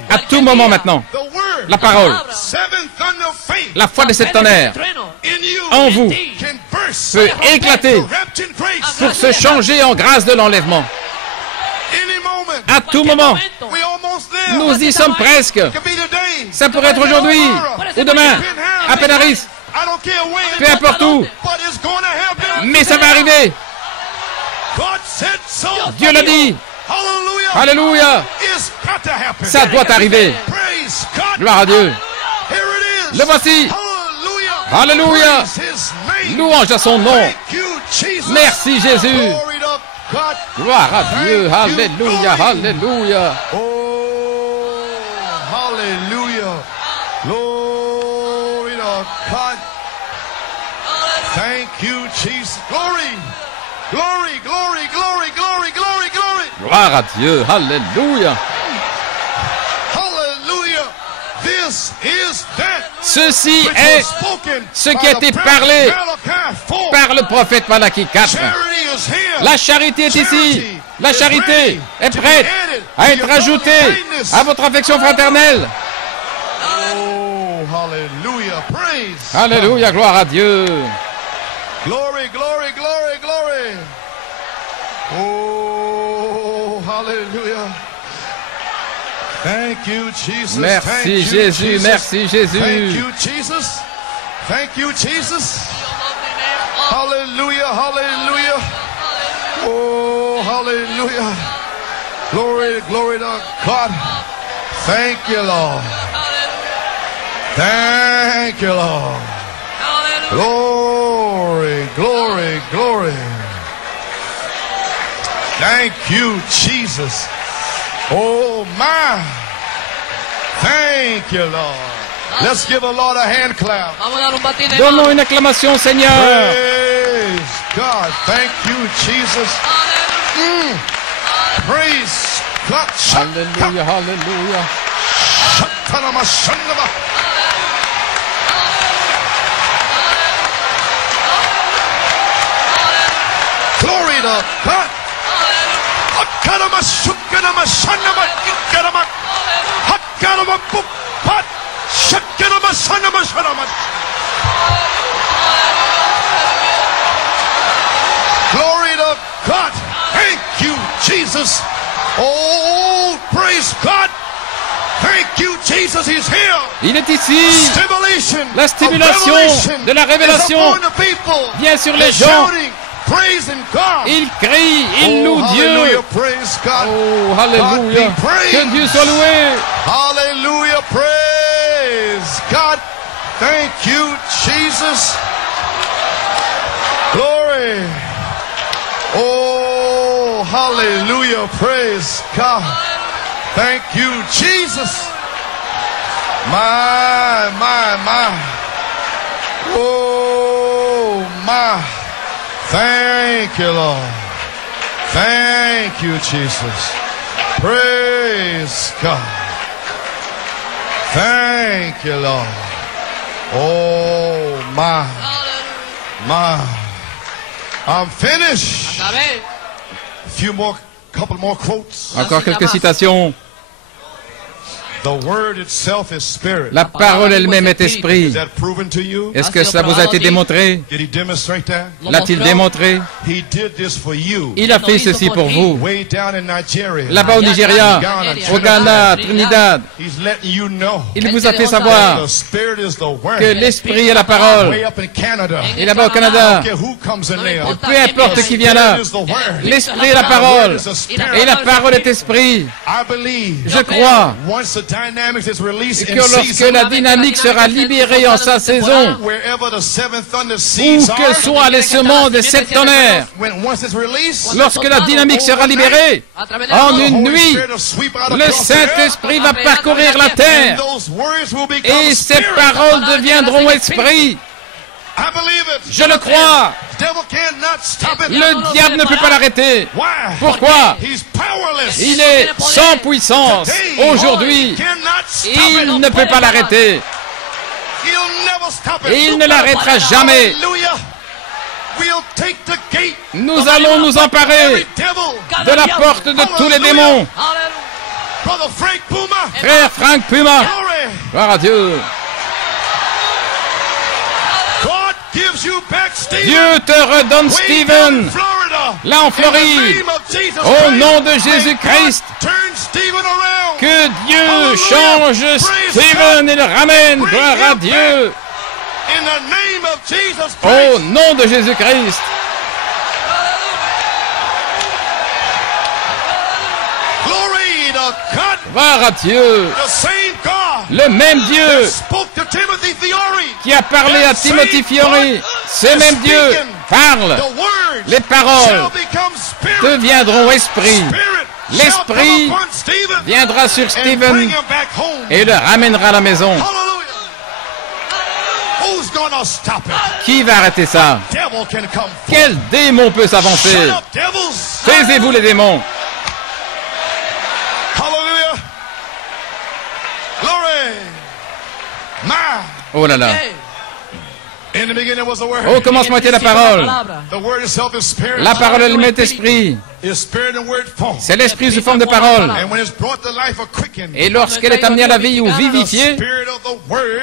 À tout moment maintenant, la parole, la foi de cette tonnerre en vous peut éclater pour se changer en grâce de l'enlèvement. À tout moment, nous y sommes presque. Ça pourrait être aujourd'hui ou demain, à Penaris, peu importe où, mais ça va arriver. Dieu l'a dit. Alléluia. Ça doit arriver. Gloire à Dieu. Le voici. Alléluia. Louange à son nom. Merci Jésus. Gloire à Dieu. Alléluia. Alléluia. Hallelujah. Glory to God. Thank you, Jesus. Glory. Glory, glory, glory, glory, glory, glory. Gloire à Dieu. Alléluia. Hallelujah. This is that. Ceci est ce qui a été parlé par le prophète Malachie 4. La charité est ici. La charité est prête à être ajoutée à votre affection fraternelle. Alléluia, gloire à Dieu. Glory, glory, glory, glory. Oh, hallelujah. Thank you, Jesus. Merci Thank you, Jésus, Jesus. merci Jésus. Thank you, Jesus. Thank you, Jesus. Hallelujah, hallelujah. Oh, hallelujah. Glory, glory to God. Thank you, Lord. Thank you, Lord. Glory, glory, glory. Thank you, Jesus. Oh, my. Thank you, Lord. Let's give the Lord a hand clap. Vamos a dar un batir de Donnons manos. une acclamation au Seigneur. Praise God. Thank you, Jesus. Praise God. Alléluia, alléluia. Glory to God. Glory to God. Thank you, Jesus. Oh, praise God. Thank you, Jesus. He's here. Il est ici. Stimulation. La stimulation de la révélation vient sur les gens. Ils crient, ils louent Dieu. Praise God. Oh, alléluia. Que Dieu soit loué. Hallelujah. Praise God. Thank you, Jesus. Glory. Oh, hallelujah. Praise God. Thank you, Jesus. My. Oh, my. Thank you, Lord. Thank you, Jesus. Praise God. Thank you, Lord. Oh, my. I'm finished. Acabé. Couple more quotes. Encore quelques citations. The word itself is spirit. La parole elle-même est esprit. Is that proven to you? Est-ce que cela vous a été démontré? Did he demonstrate that? L'a-t-il démontré? He did this for you. Il a fait ceci pour vous. Way down in Nigeria. Là-bas au Nigeria, au Ghana, Trinidad, He's letting you know il vous a fait savoir the spirit is the word. que l'esprit est la parole. Way up in Canada. Et là-bas au Canada, Okay, who comes in there? peu importe qui vient là, Is the word. l'esprit est la parole. Et la parole est esprit. I believe. Je crois Once the dynamics is released que in lorsque season, la dynamique sera libérée en sa saison, wherever the seven thunder où seeds que are, soient les semences de sept tonnerres, once it's released, lorsque la dynamique sera libérée, en une nuit, le Saint-Esprit va parcourir la terre et ces paroles deviendront esprit. Je le crois. Le diable ne peut pas l'arrêter. Pourquoi? Il est sans puissance. Aujourd'hui, il ne peut pas l'arrêter. Et il ne l'arrêtera jamais. Nous allons nous emparer de la porte de tous les démons. Frère Frank Puma, gloire à Dieu. Dieu te redonne Stephen, là en Floride, au nom de Jésus-Christ. Que Dieu change Stephen et le ramène, gloire à Dieu. Au nom de Jésus-Christ. Gloire à Dieu. Le même Dieu qui a parlé à Timothy Fiori, ce même Dieu parle. Les paroles deviendront esprit. L'esprit viendra sur Stephen et le ramènera à la maison. Qui va arrêter ça? Quel démon peut s'avancer? Taisez-vous les démons. Oh là là. Au commencement était la parole. La parole elle-même est esprit. C'est l'esprit sous forme de parole. Et lorsqu'elle est amenée à la vie ou vivifiée,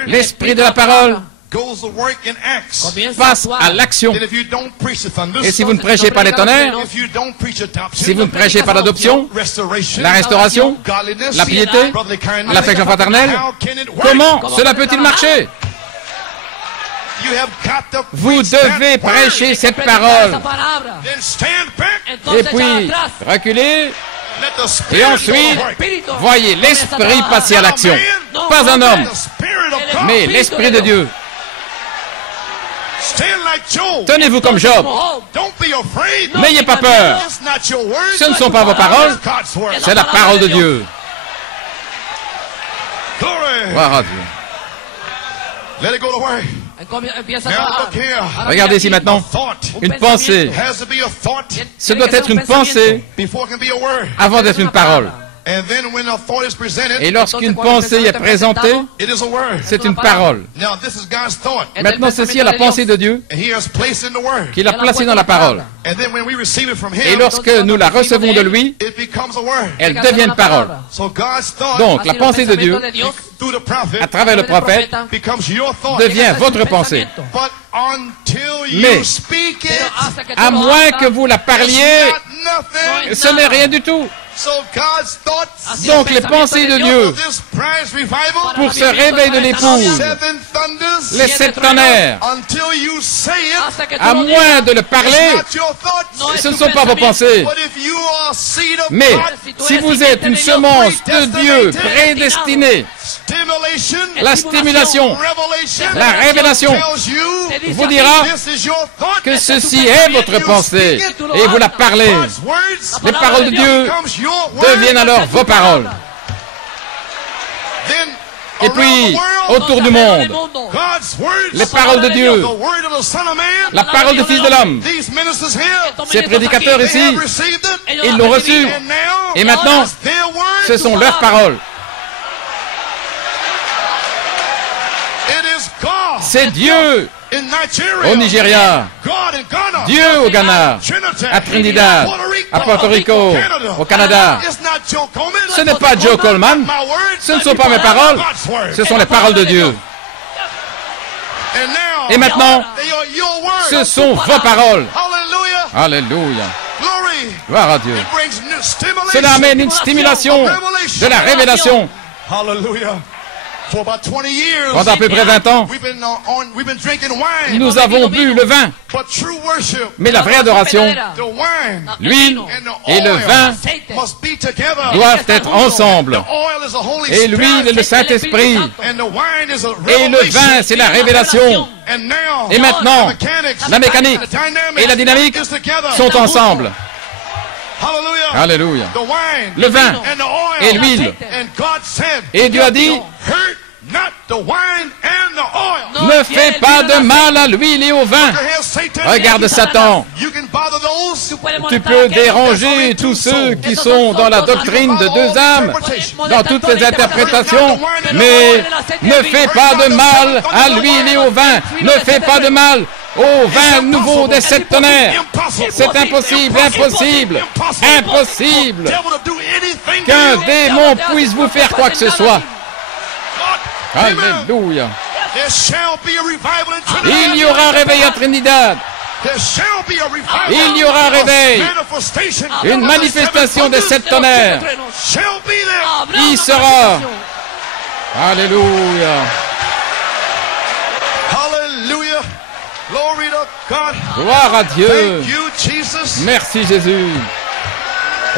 l'esprit de la parole goes to work in Acts. passe à l'action. That if you don't preach the thunder, Et si vous ne prêchez pas les tonnerres, if you don't preach adoption, si vous ne prêchez pas l'adoption, restoration, la restauration, godliness, la piété, brotherly kindness, l'affection fraternelle, how can it work? comment cela peut-il marcher? You have got to Vous preach that devez word. prêcher cette parole. Then stand back, Et puis, reculez. let the Et Spirit go ensuite, to work. voyez l'Esprit passer à l'action. Pas un homme, The Spirit of God. mais l'Esprit de Dieu. Stand like Job. Tenez-vous comme Job. Don't be afraid. N'ayez pas peur. It's not your words, Ce ne sont pas vos paroles, it's God's word. c'est la parole de Dieu. Glory. Gloire à Dieu. Let it go to work. Empieza a Now trabajar. look here. Regardez ici maintenant. Thought Une pensée. has to be a thought Ce doit être une pensée before it can be a word. avant d'être une parole. And then when a thought is presented, Et lorsqu'une pensée est présentée, it is a word. c'est une parole. Now this is God's thought. Maintenant, ceci est la pensée de Dieu And he has placed in the word. qu'il a placée dans la parole. And then when we receive it from Et him, lorsque nous la recevons de lui, it becomes a word. elle devient une parole. So God's thought Donc, la pensée de Dieu, through the prophet à travers le prophète, becomes your thought. devient votre pensée. But until Mais, you speak it, À moins que vous la parliez, it's not nothing. ce n'est rien du tout. So God's thoughts Donc, les pensées de Dieu for this prize revival, pour ce réveil de l'épouse, seven thunders, les 7 tonnerres, until you say it, à moins de le parler, not your thoughts. ce ne sont pas vos pensées. But if you are seed of Mais God, si vous êtes une semence de Dieu prédestinée, stimulation, la stimulation, revelation, la révélation tells you vous dira this is your thought, que ceci est votre pensée et vous la parlez. God's words Les paroles de Dieu becomes your word. deviennent alors vos paroles. Then Et around puis, the world, autour du monde, God's words, les paroles de Dieu, the word of the Son of Man, la parole du Fils de l'homme, these ministers here, ces prédicateurs they ici, have received it, ils l'ont reçu. and now Et maintenant, their words, ce sont leurs paroles. it is God C'est Dieu in Nigeria, au Nigeria, God in Ghana, Dieu au Ghana, Trinidad, à Trinidad, à Porto Rico, au Canada. It's not Joe Coleman. Ce n'est pas Joe Coleman, My words, ce ne sont pas mes paroles, God's words. ce sont les paroles de Dieu. And now, Et maintenant, they are your words. ce sont vos paroles. Hallelujah. Alléluia. Glory. Gloire à Dieu. It brings new stimulation. Cela amène une stimulation de la révélation. Hallelujah. For about 20 years, Pendant à peu près 20 ans, we've been drinking wine. nous avons bu le vin. But true worship, Mais la vraie adoration, the wine l'huile and the et le oil vin must be together. doivent être ensemble. The oil is the Holy Et l'huile est Spirit. le Saint-Esprit. And the wine is a Et le revelation. vin, c'est la révélation. And now, Et maintenant, the mechanics, la mécanique the dynamics et la dynamique is together. sont ensemble. Hallelujah. Alléluia. The wine Le vin and the oil. et l'huile. And God said, Et Dieu a dit, hurt not the wine and the oil. ne fais pas de mal à l'huile et au vin. Here's Satan. Regarde Satan. You can bother those. Tu peux déranger tous ceux qui sont dans la doctrine de deux âmes, dans toutes les interprétations, mais ne fais pas de mal à l'huile et au vin. Ne fais pas de mal au vin nouveau des 7 tonnerres. C'est impossible, impossible, impossible qu'un démon puisse vous faire quoi que ce soit. Alléluia. Il y aura un réveil à Trinidad. Il y aura un réveil, une manifestation des 7 tonnerres. Il sera. Alléluia. Hallelujah. Glory to God. Gloire à Dieu. Thank you, Jesus. Merci Jésus.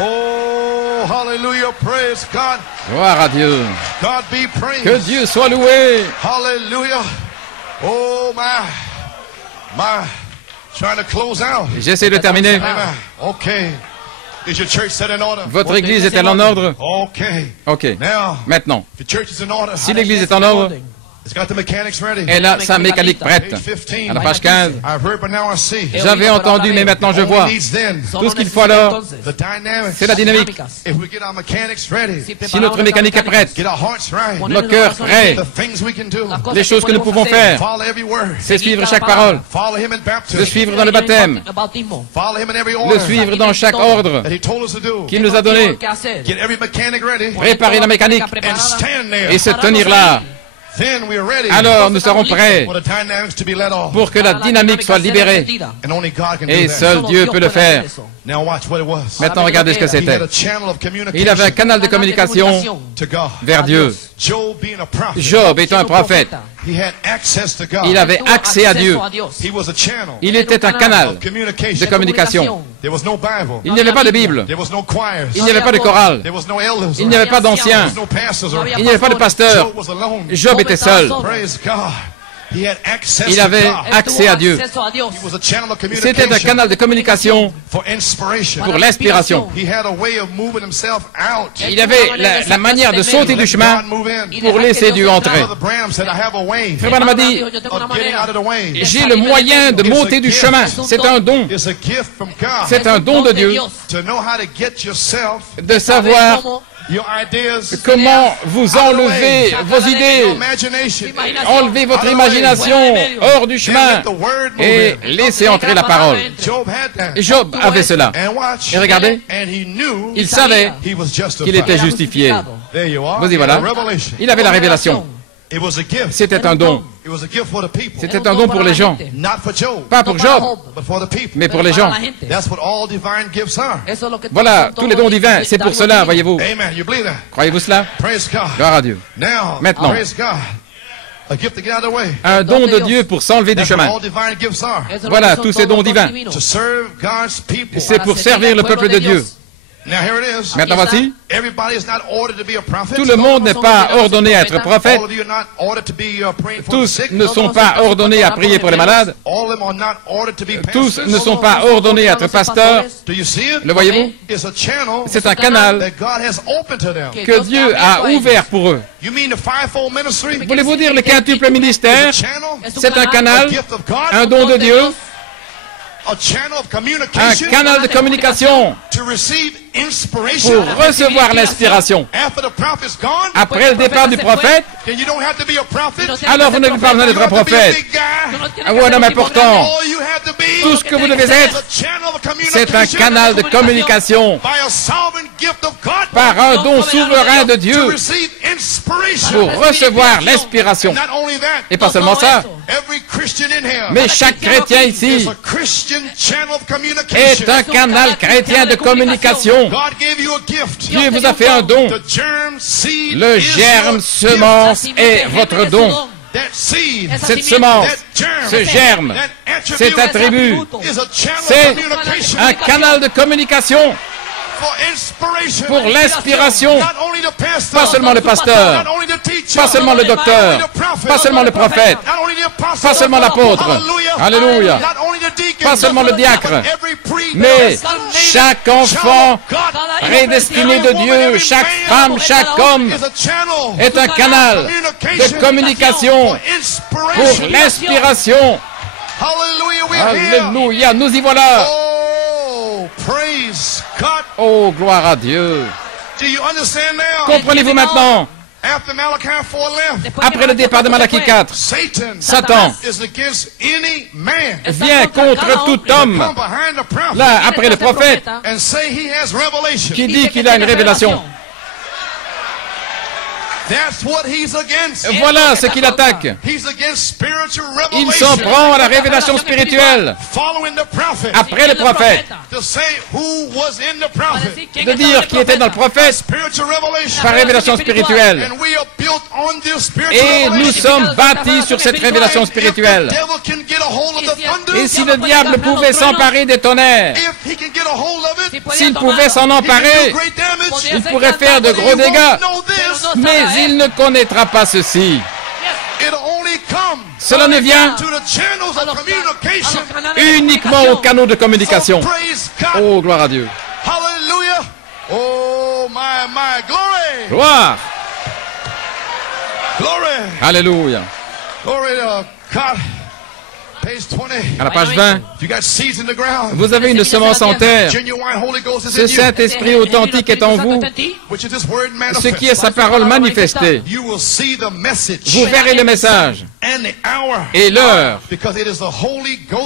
Oh, hallelujah. Praise God. Gloire à Dieu. God be praised. Que Dieu soit loué. Hallelujah. Oh, my. Trying to close out. J'essaie de terminer. Amen. Okay. Is your church set in order? Votre église est-elle en ordre? Okay. Ok. Now, Maintenant, if the church is in order, si l'église est en ordre, it's got the mechanics ready. elle a sa mécanique prête. À la page 15, I've heard, but now I see. j'avais entendu, mais maintenant je vois. All it needs then, Tout ce qu'il faut alors, the dynamics. c'est la dynamique. If we get our mechanics ready, Si notre mécanique est prête, get our hearts right, nos cœurs prêts, the things we can do, les choses que nous pouvons faire, follow every word, c'est suivre chaque parole, follow him in le baptism, suivre dans le baptême, follow him in every le order suivre dans chaque ordre that he told us to do. qu'il nous a donné, Get every mechanic ready préparer la mécanique and stand there et se tenir là alors nous serons prêts pour que la dynamique soit libérée. Et seul Dieu peut le faire. Maintenant, regardez ce que c'était. Il avait un canal de communication vers Dieu. Job étant un prophète, il avait accès à Dieu. Il était un canal de communication. Il n'y avait pas de Bible. Il n'y avait pas de chorale. Il n'y avait pas d'anciens. Il n'y avait pas de pasteur. Job était seul. Il avait accès à Dieu. C'était un canal de communication pour l'inspiration. Il avait la manière de sauter du chemin pour laisser Dieu entrer. Frère Branham m'a dit, j'ai le moyen de monter du chemin. C'est un don. C'est un don de Dieu de savoir comment vous enlevez vos idées, enlevez votre imagination hors du chemin et laissez entrer la parole. Job avait cela. Et regardez, il savait qu'il était justifié. Vous y voilà. Il avait la révélation. C'était un don. C'était un don pour les gens. Pas pour Job, mais pour les gens. Voilà, tous les dons divins, c'est pour cela, voyez-vous. Croyez-vous cela? Gloire à Dieu. Maintenant, un don de Dieu pour s'enlever du chemin. Voilà, tous ces dons divins. C'est pour servir le peuple de Dieu. Maintenant voici, tout le monde n'est pas ordonné à être prophète, tous ne sont pas ordonnés à prier pour les malades, tous ne sont pas ordonnés à être pasteurs. Le voyez-vous? C'est un canal que Dieu a ouvert pour eux. Voulez-vous dire le quintuple ministère? C'est un canal, un don de Dieu, un canal de communication pour recevoir l'inspiration. Après le départ du prophète, alors vous n'avez pas besoin d'être un prophète ou un homme important. Tout ce que vous devez être, c'est un canal de communication par un don souverain de Dieu pour recevoir l'inspiration. Et pas seulement ça, mais chaque chrétien ici est un canal chrétien de communication. Dieu vous a fait un don. Le germe semence est votre don. Cette semence, ce germe, cet attribut, c'est un canal de communication pour l'inspiration. Pas seulement le pasteur, pas seulement le docteur, pas seulement le prophète, pas seulement l'apôtre, alléluia, pas seulement le diacre, mais chaque enfant prédestiné de Dieu, chaque femme, chaque homme est un canal de communication pour l'inspiration. Alléluia, nous y voilà. Oh, gloire à Dieu. Comprenez-vous maintenant? Après le départ de Malachie 4, Satan vient contre tout homme, là, après le prophète, qui dit qu'il a une révélation. Voilà ce qu'il attaque. Il s'en prend à la révélation spirituelle. Après le prophète, de dire qui était dans le prophète par révélation spirituelle. Et nous sommes bâtis sur cette révélation spirituelle. Et si le diable pouvait s'emparer des tonnerres, s'il pouvait s'en emparer, il pourrait faire de gros dégâts. Mais il ne connaîtra pas ceci. Cela ne vient uniquement aux canaux de communication. Oh, gloire à Dieu. Gloire. Alléluia. À la page 20, vous avez une semence en terre. Ce Saint-Esprit authentique est en vous, ce qui est sa parole manifestée. Vous verrez le message et l'heure,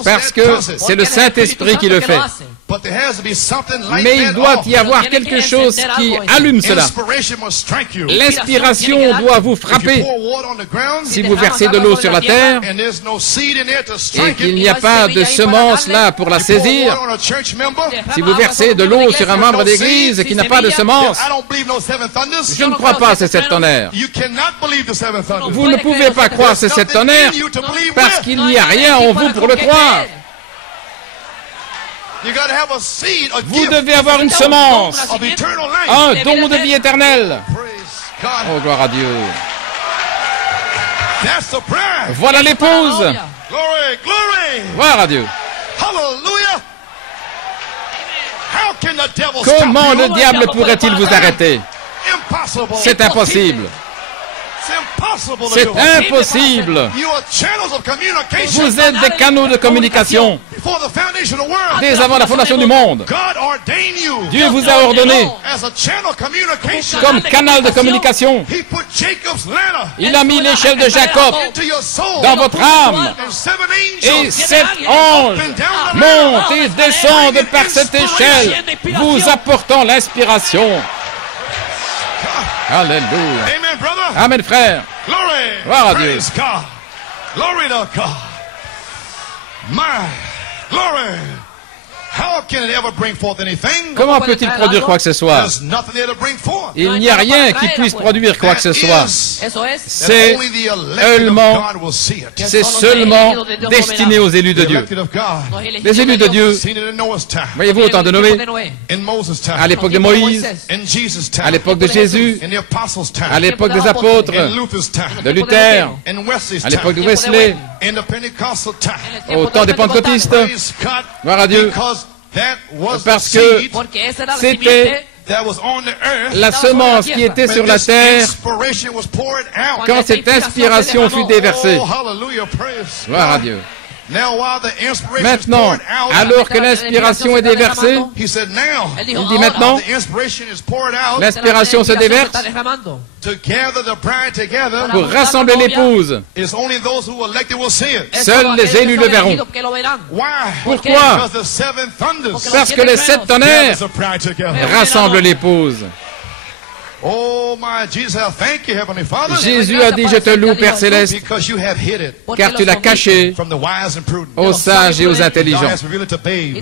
parce que c'est le Saint-Esprit qui le fait. Mais il doit y avoir quelque chose qui allume cela. L'inspiration doit vous frapper. Si vous versez de l'eau sur la terre et qu'il n'y a pas de semence là pour la saisir, si vous versez de l'eau sur un membre d'église qui n'a pas de semence, je ne crois pas à ces 7 tonnerres. Vous ne pouvez pas croire à ces 7 tonnerres parce qu'il n'y a rien en vous pour le croire. Vous devez avoir une semence, un don de vie éternelle. Oh, gloire à Dieu. Voilà l'épouse. Gloire à Dieu. Comment le diable pourrait-il vous arrêter? C'est impossible. C'est impossible. Vous êtes des canaux de communication. Dès avant la fondation du monde, Dieu vous a ordonné comme canal de communication. Il a mis l'échelle de Jacob dans votre âme. Et 7 anges montent et descendent par cette échelle, vous apportant l'inspiration. Alléluia. Amen, frère. Gloire à Dieu. Glory to God. My glory. Comment peut-il produire quoi que ce soit? Il n'y a rien qui puisse produire quoi que ce soit. C'est seulement destiné aux élus de Dieu. Les élus de Dieu, voyez-vous, au temps de Noé, à l'époque de Moïse, à l'époque de Jésus, à l'époque des apôtres, de Luther, à l'époque de Wesley, au temps des pentecôtistes, gloire à Dieu, parce que c'était la semence qui était sur la terre quand cette inspiration fut déversée. Gloire à Dieu. Maintenant, alors que l'inspiration est déversée, il dit maintenant, l'inspiration se déverse pour rassembler l'épouse. Seuls les élus le verront. Pourquoi? Parce que les 7 tonnerres rassemblent l'épouse. Jésus a dit, je te loue, Père Céleste, car tu l'as caché aux sages et aux intelligents.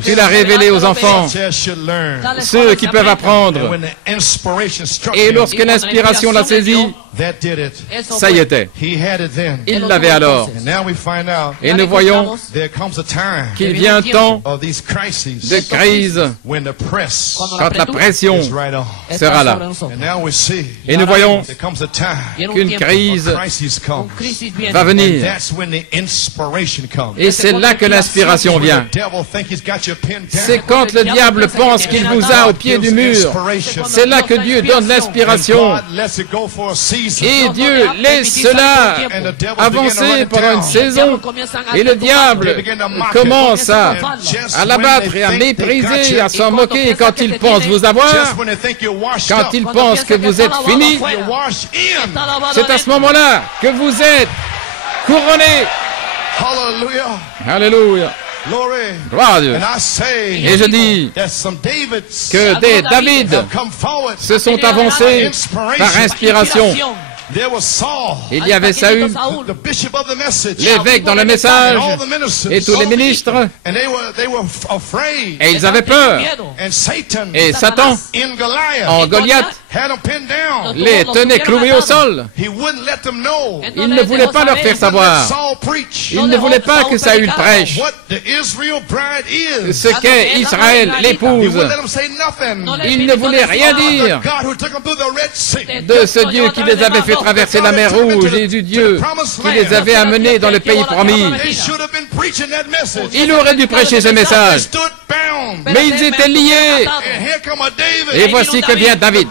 Tu l'as révélé aux enfants, ceux qui peuvent apprendre. Et lorsque l'inspiration l'a saisi, ça y était. Il l'avait alors. Et nous voyons qu'il vient un temps de crise quand la pression sera là. Et nous voyons qu'une crise va venir. Et c'est là que l'inspiration vient. C'est quand le diable pense qu'il vous a au pied du mur. C'est là que Dieu donne l'inspiration. Et Dieu laisse cela avancer pendant une saison. Et le diable commence à l'abattre et à mépriser, à s'en moquer quand il pense vous avoir. Quand il pense que vous êtes fini, c'est à ce moment-là que vous êtes couronné. Alléluia. Gloire à Dieu. Et je dis que des David se sont avancés par inspiration. Il y avait Saül, l'évêque dans le message, et tous les ministres, et ils avaient peur. Et Satan, en Goliath, les tenait cloués au sol. Il ne voulait pas leur faire savoir. Il ne voulait pas que Saül prêche ce qu'est Israël, l'épouse. Il ne voulait rien dire de ce Dieu qui les avait fait traverser la mer Rouge et du Dieu qui les avait amenés dans le pays promis. Il aurait dû prêcher ce message. Mais ils étaient liés. Et voici que vient David,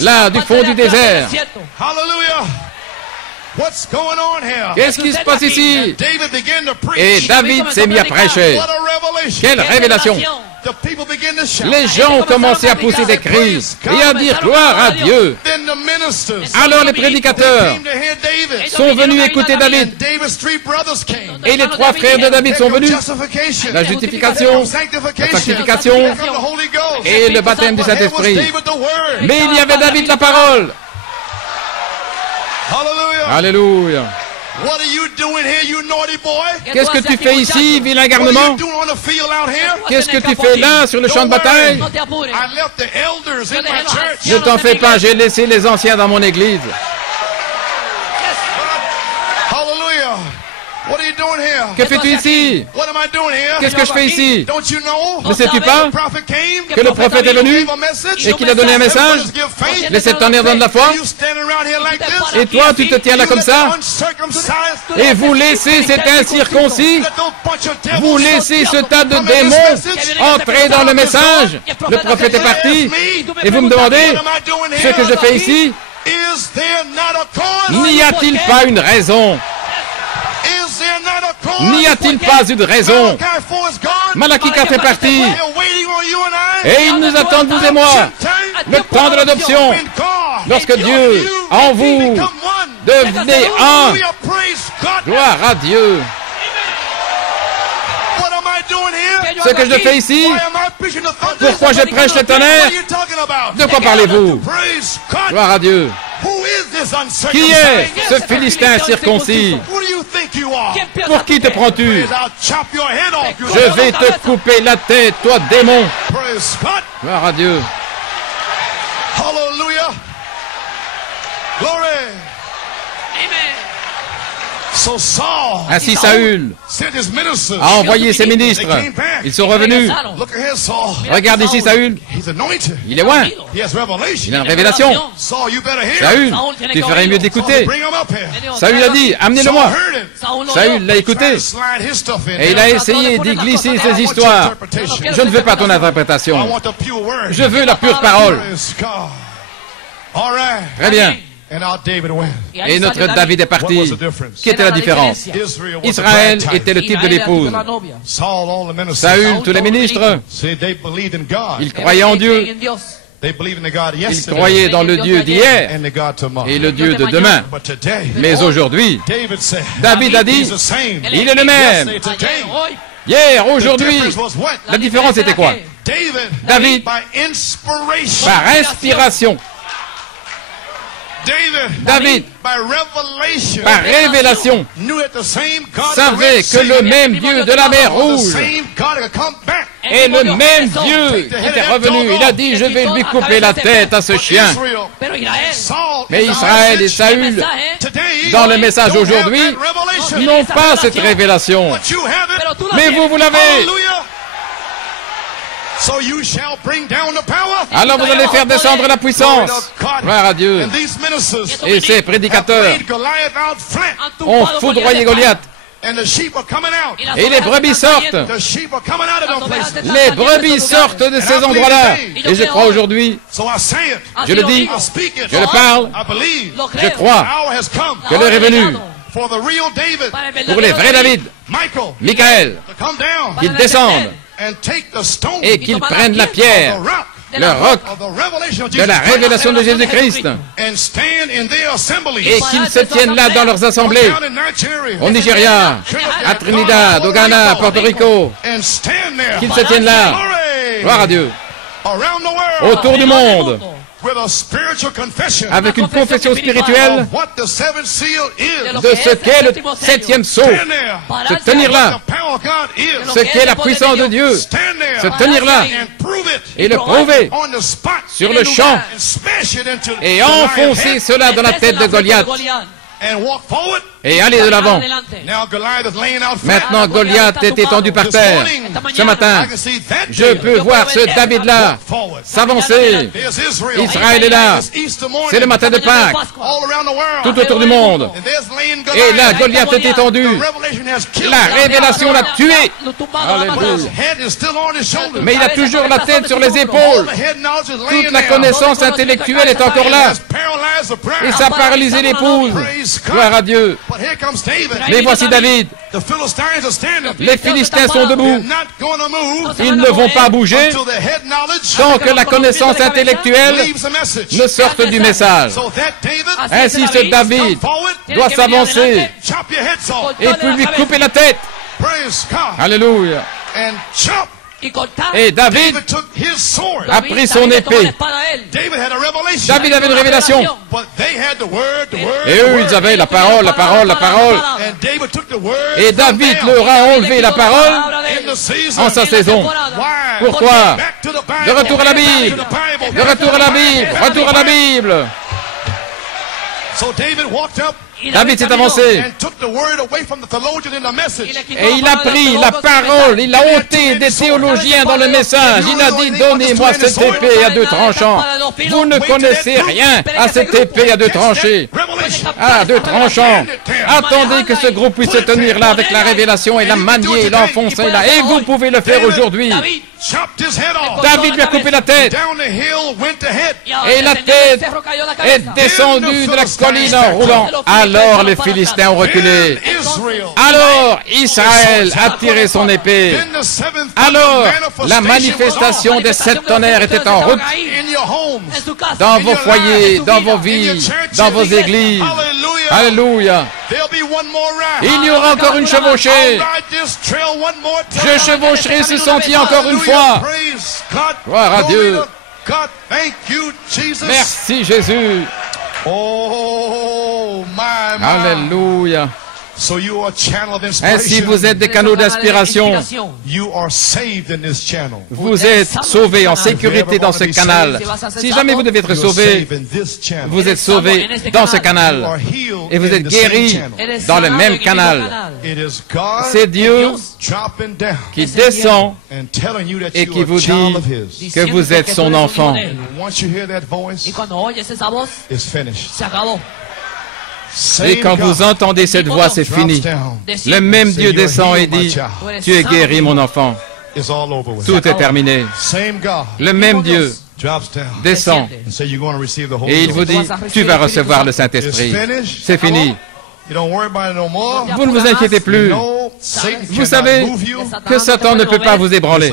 là, du fond du désert. Qu'est-ce qui se passe ici? Et David s'est mis à prêcher. Quelle révélation! Les gens ont commencé à pousser des cris et à dire gloire à Dieu. Alors les prédicateurs sont venus écouter David. Et les trois frères de David sont venus. La justification, la sanctification et le baptême du Saint-Esprit. Mais il y avait David la parole. Alléluia. Qu'est-ce que tu fais ici, vilain garnement? Qu'est-ce que tu fais là, sur le champ de bataille? Ne t'en fais pas, j'ai laissé les anciens dans mon église. Que fais-tu ici? Qu'est-ce que je fais ici? Ne sais-tu pas que le prophète est venu et qu'il a donné un message? Les septennaires donnent la foi. Et toi, tu te tiens là comme ça? Et vous laissez cet incirconcis, vous laissez ce tas de démons entrer dans le message. Le prophète est parti. Et vous me demandez ce que je fais ici? N'y a-t-il pas une raison? N'y a-t-il pas une raison? Malachie 4 est parti. Et il nous attend, vous et moi, le temps de l'adoption. Lorsque Dieu, en vous, devenez un. Gloire à Dieu. Ce que je fais ici, pourquoi je prêche le tonnerre? De quoi parlez-vous? Gloire à Dieu. Qui est ce Philistin circoncis? Pour qui te prends-tu? Je vais te couper la tête, toi démon. Gloire à Dieu. Hallelujah. Glory. Ainsi Saül a envoyé ses ministres. Ils sont revenus. Regarde ici Saül. Il est loin. Il a une révélation. Saül, tu ferais mieux d'écouter. Saül a dit, amenez-le-moi. Saül l'a écouté. Et il a essayé d'y glisser ses histoires. Je ne veux pas ton interprétation. Je veux la pure parole. Très bien. Et notre David est parti. Quelle était la différence? Israël était le type de l'épouse. Saül, tous les ministres, ils croyaient en Dieu. Ils croyaient dans le Dieu d'hier et le Dieu de demain. Mais aujourd'hui, David a dit, il est le même. Hier, aujourd'hui, la différence était quoi? David, par inspiration, David, par révélation, savait que le même Dieu de la mer Rouge est le même Dieu qui était revenu. Il a dit, je vais lui couper la tête à ce chien. Mais Israël et Saül, dans le message aujourd'hui, n'ont pas cette révélation. Mais vous l'avez. Alors vous allez faire descendre la puissance. Gloire à Dieu. Et ces prédicateurs ont foudroyé Goliath. Et les brebis sortent. Les brebis sortent de ces endroits-là. Et je crois aujourd'hui, je le dis, je le parle, je crois que l'heure est venue pour les vrais David, Michael, qu'ils descendent et qu'ils prennent la pierre, le roc de la révélation de Jésus-Christ, et qu'ils se tiennent là dans leurs assemblées, au Nigeria, à Trinidad, au Ghana, à Porto Rico, qu'ils se tiennent là, gloire à Dieu, autour du monde, avec une confession spirituelle de ce qu'est le septième sceau, se tenir là, ce qu'est la puissance de Dieu, se tenir là et le prouver sur le champ et enfoncer cela dans la tête de Goliath et allez de l'avant. Maintenant, Goliath est étendu par terre. Ce matin, je peux voir ce David-là s'avancer. Israël est là. C'est le matin de Pâques, tout autour du monde. Et là, Goliath est étendu. La révélation l'a tué. Alléluia. Mais il a toujours la tête sur les épaules. Toute la connaissance intellectuelle est encore là. Et ça a paralysé l'épouse. Gloire à Dieu. Mais voici David. Les Philistins sont debout. Ils ne vont pas bouger tant que la connaissance intellectuelle ne sorte du message. Ainsi, ce David doit s'avancer et puis lui couper la tête. Alléluia. Et David a pris son épée. David avait une révélation. Et eux, ils avaient la parole, la parole, la parole. Et David leur a enlevé la parole en sa saison. Pourquoi? De retour à la Bible. De retour à la Bible. Retour à la Bible. David s'est avancé et il a pris la parole, il a ôté des théologiens dans le message. Il a dit, donnez-moi cette épée à deux tranchants. Vous ne connaissez rien à cette épée à deux tranchants. À deux tranchants. Attendez que ce groupe puisse se tenir là avec la révélation et la manier, l'enfoncer là. Et vous pouvez le faire aujourd'hui. David lui a coupé la tête. Et la tête est descendue de la colline en roulant. Alors les Philistins ont reculé. Alors Israël a tiré son épée. Alors la manifestation des 7 tonnerres était en route. Dans vos foyers, dans vos vies, dans vos églises. Alléluia. Il y aura encore une chevauchée. Je chevaucherai ce sentier encore une fois. Gloire à Dieu. Merci Jésus. Alléluia. Ainsi, vous êtes des canaux d'inspiration. Vous êtes sauvés en sécurité dans ce canal. Si jamais vous devez être sauvé, vous êtes sauvés dans ce canal. Et vous êtes guéris dans le même canal. C'est Dieu qui descend et qui vous dit que vous êtes son enfant. Et quand vous entendez cette voix, c'est fini. Le même Dieu descend et dit, tu es guéri, mon enfant. Tout est terminé. Le même Dieu descend et il vous dit, tu vas recevoir le Saint-Esprit. C'est fini. Vous ne vous inquiétez plus. Vous savez que Satan ne peut pas vous ébranler.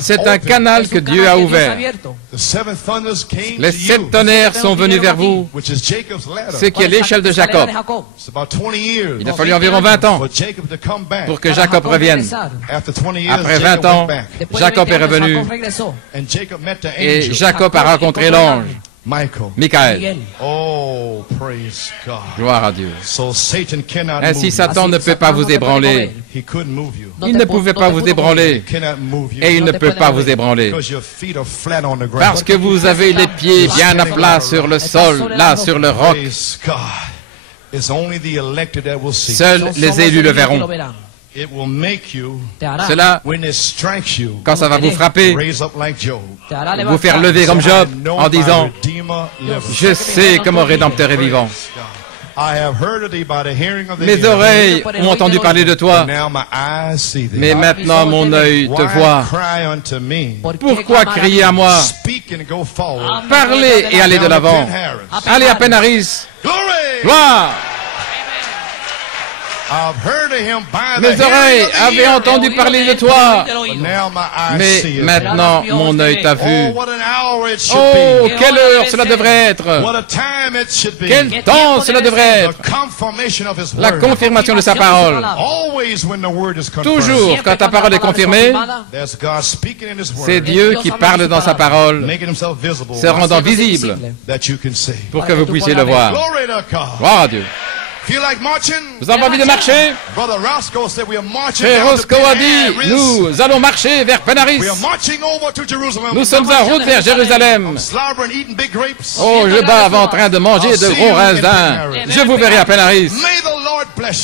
C'est un canal que Dieu a ouvert. Les 7 tonnerres sont venus vers vous, ce qui est l'échelle de Jacob. Il a fallu environ 20 ans pour que Jacob revienne. Après 20 ans, Jacob est revenu et Jacob a rencontré l'ange. Michael. Gloire à Dieu. Ainsi, Satan ne peut pas vous ébranler. Il ne pouvait pas vous ébranler. Et il ne peut pas vous ébranler. Parce que vous avez les pieds bien à plat sur le sol, là, sur le roc. Seuls les élus le verront. Cela, quand ça va vous frapper, vous faire lever comme Job en disant, je sais que mon Rédempteur est vivant. Mes oreilles ont entendu parler de toi, mais maintenant mon œil te voit. Pourquoi crier à moi? Parlez et allez de l'avant. Allez à Penaris. Gloire! Mes oreilles avaient entendu parler de toi, mais maintenant mon œil t'a vu. Oh, quelle heure cela devrait être! Quel temps cela devrait être! La confirmation de sa parole. Toujours, quand ta parole est confirmée, c'est Dieu qui parle dans sa parole, se rendant visible pour que vous puissiez le voir. Gloire à Dieu. Vous avez envie de marcher? Frère Roscoe a dit, nous allons marcher vers Penaris. Nous sommes en route vers Jérusalem. Oh, je bave en train de manger de gros raisins. Je vous verrai à Penaris.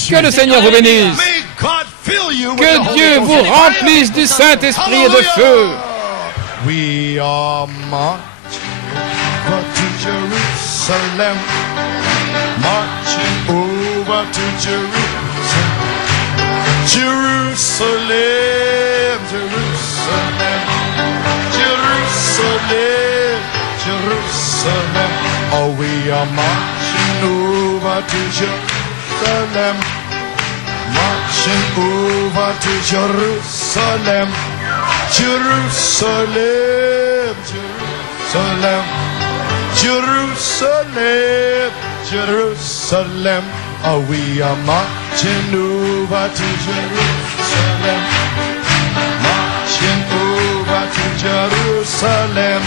Que le Seigneur vous bénisse. Que Dieu vous remplisse du Saint-Esprit et de feu. We are marching over to Jerusalem, marching over to Jerusalem, Jerusalem, Jerusalem, Jerusalem, Jerusalem. Oh, we are marching over to Jerusalem, marching over to Jerusalem. Jerusalem, Jerusalem, Jerusalem, Jerusalem. Oh, we are marching over to Jerusalem, marching over to Jerusalem,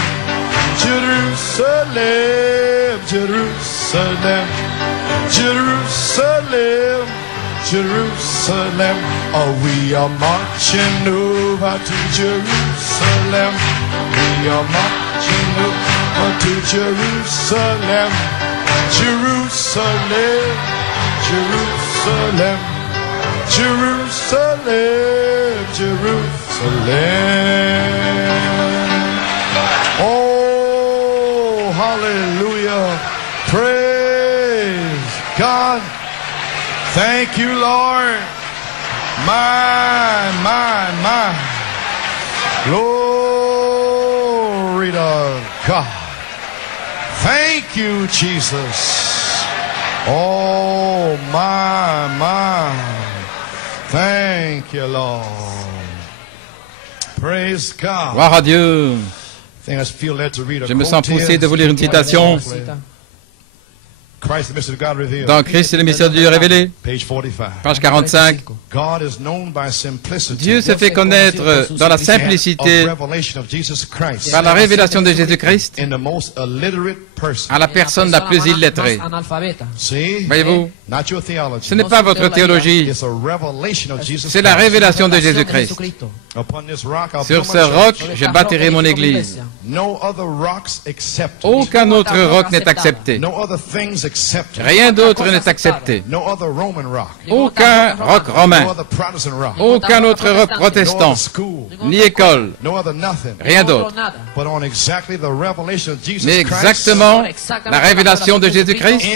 Jerusalem, Jerusalem, Jerusalem, Jerusalem. Oh, we are marching over to Jerusalem. We are marching over to Jerusalem. Jerusalem, Jerusalem, Jerusalem, Jerusalem. Oh, hallelujah. Praise God. Thank you, Lord. My. Glory to God. Thank you, Jesus. Oh, my. Thank you, Lord. Praise God. Gloire à Dieu. Je me sens poussé de vous lire une citation. Dans Christ et le mystère de Dieu révélé, page 45, Dieu se fait connaître dans la simplicité par la révélation de Jésus-Christ à la personne la plus illettrée. Voyez-vous, ce n'est pas votre théologie, c'est la révélation de Jésus-Christ. Sur ce roc, je bâtirai mon église. Aucun autre roc n'est accepté. Rien d'autre n'est accepté. Aucun roc romain. Aucun autre roc protestant. Ni école. Rien d'autre. Mais exactement la révélation de Jésus-Christ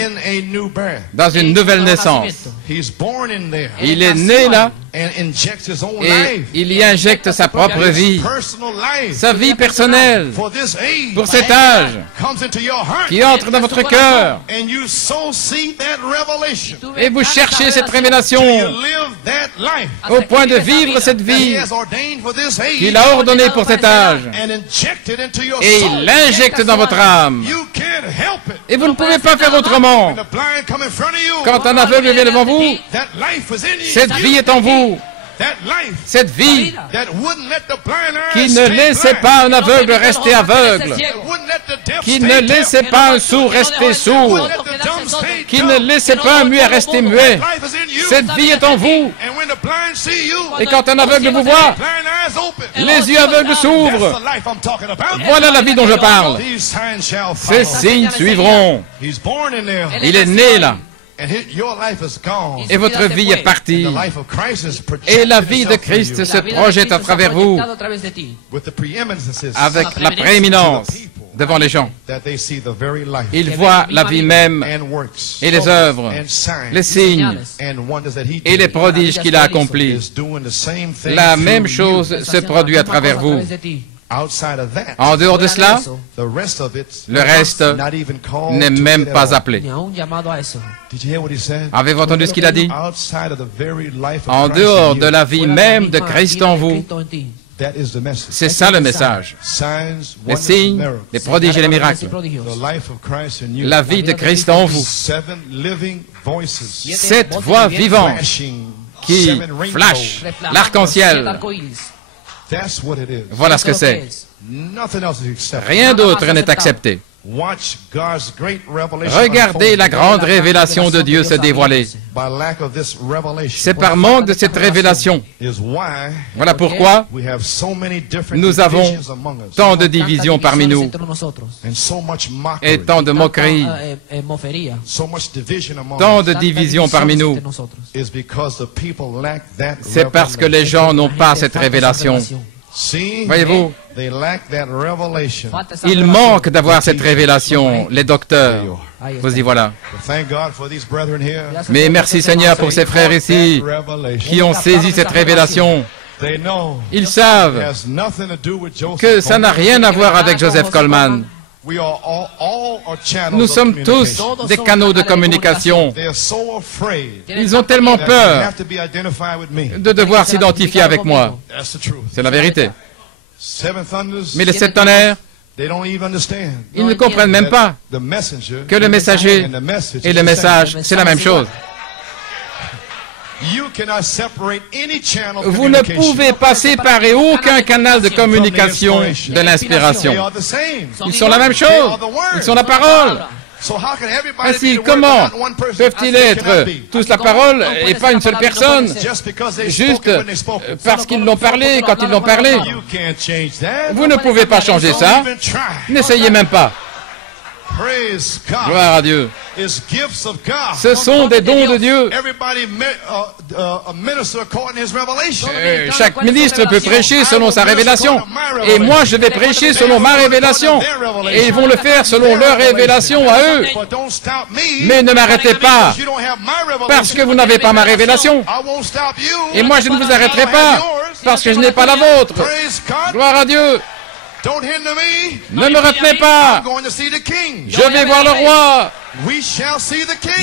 dans une nouvelle naissance. Il est né là et il y injecte sa propre vie, sa vie personnelle pour cet âge qui entre dans votre cœur. Et vous cherchez cette révélation au point de vivre cette vie qu'il a ordonnée pour cet âge. Et il l'injecte dans votre âme. Et vous ne pouvez pas faire autrement. Quand un aveugle vient devant vous, cette vie est en vous. Cette vie qui ne laissait pas un aveugle rester aveugle, qui ne laissait pas un sourd rester sourd, qui ne laissait pas un muet rester muet. Cette vie est en vous. Et quand un aveugle vous voit, les yeux aveugles s'ouvrent. Voilà la vie dont je parle. Ces signes suivront. Il est né là. Et votre vie est partie. Et la vie de Christ se projette à travers vous avec la prééminence devant les gens. Ils voient la vie même et les œuvres, les signes et les prodiges qu'il a accomplis. La même chose se produit à travers vous. En dehors de cela, le reste n'est même pas appelé. Avez-vous entendu ce qu'il a dit? En dehors de la vie même de Christ en vous, c'est ça le message. Les signes, les prodiges et les miracles. La vie de Christ en vous. 7 voix vivantes qui flashent l'arc-en-ciel. Voilà ce que c'est. Rien d'autre n'est accepté. Regardez la grande révélation de Dieu se dévoiler. C'est par manque de cette révélation. Voilà pourquoi nous avons tant de divisions parmi nous et tant de moqueries, tant de divisions parmi nous. C'est parce que les gens n'ont pas cette révélation. Voyez-vous, il manque d'avoir cette révélation, les docteurs. Vous y voilà. Mais merci Seigneur pour ces frères ici qui ont saisi cette révélation. Ils savent que ça n'a rien à voir avec Joseph Coleman. Nous sommes tous des canaux de communication. Ils ont tellement peur de devoir s'identifier avec moi. C'est la vérité. Mais les sept tonnerres, ils ne comprennent même pas que le messager et le message, c'est la même chose. Vous ne pouvez pas séparer aucun canal de communication de l'inspiration. Ils sont la même chose. Ils sont la parole. Ainsi, comment peuvent-ils être tous la parole et pas une seule personne, juste parce qu'ils l'ont parlé quand ils l'ont parlé? Vous ne pouvez pas changer ça. N'essayez même pas. Gloire à Dieu. Ce sont des dons de Dieu. Chaque ministre peut prêcher selon sa révélation. Et moi, je vais prêcher selon ma révélation. Et ils vont le faire selon leur révélation à eux. Mais ne m'arrêtez pas parce que vous n'avez pas ma révélation. Et moi, je ne vous arrêterai pas parce que je n'ai pas la vôtre. Gloire à Dieu. Ne me retenez pas. Je vais voir le roi.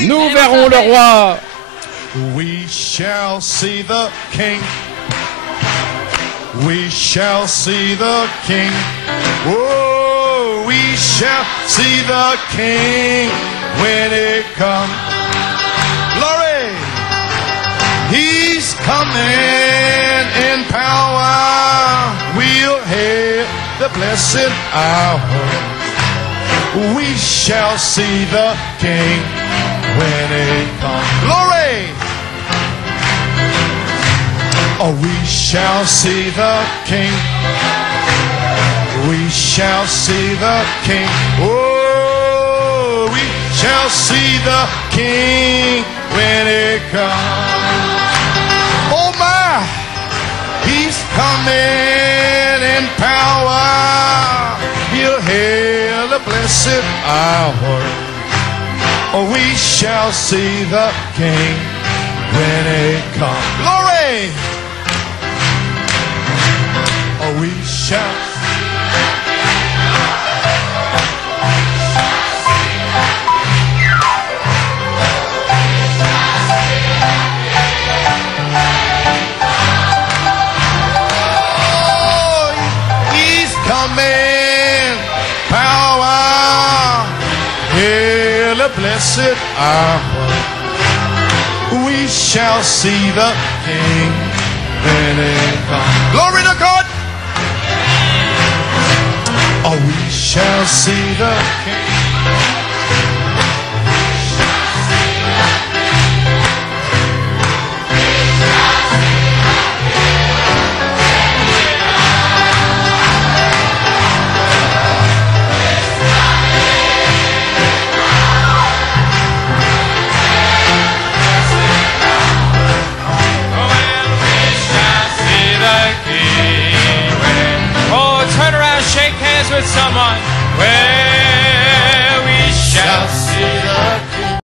Nous verrons le roi. We shall see the king. We shall see the king. Oh, we shall see the king when it comes. Glory. He's coming in power. We'll hear the blessed hour. We shall see the King when it comes. Glory! Oh, we shall see the King. We shall see the King. Oh, we shall see the King when it comes. Oh my! He's coming in power. He'll hear the blessed hour. Oh, we shall see the King when it comes. Glory! Oh, we shall. Blessed hour, we shall see the King when it comes. Glory to God! Oh, we shall see the King.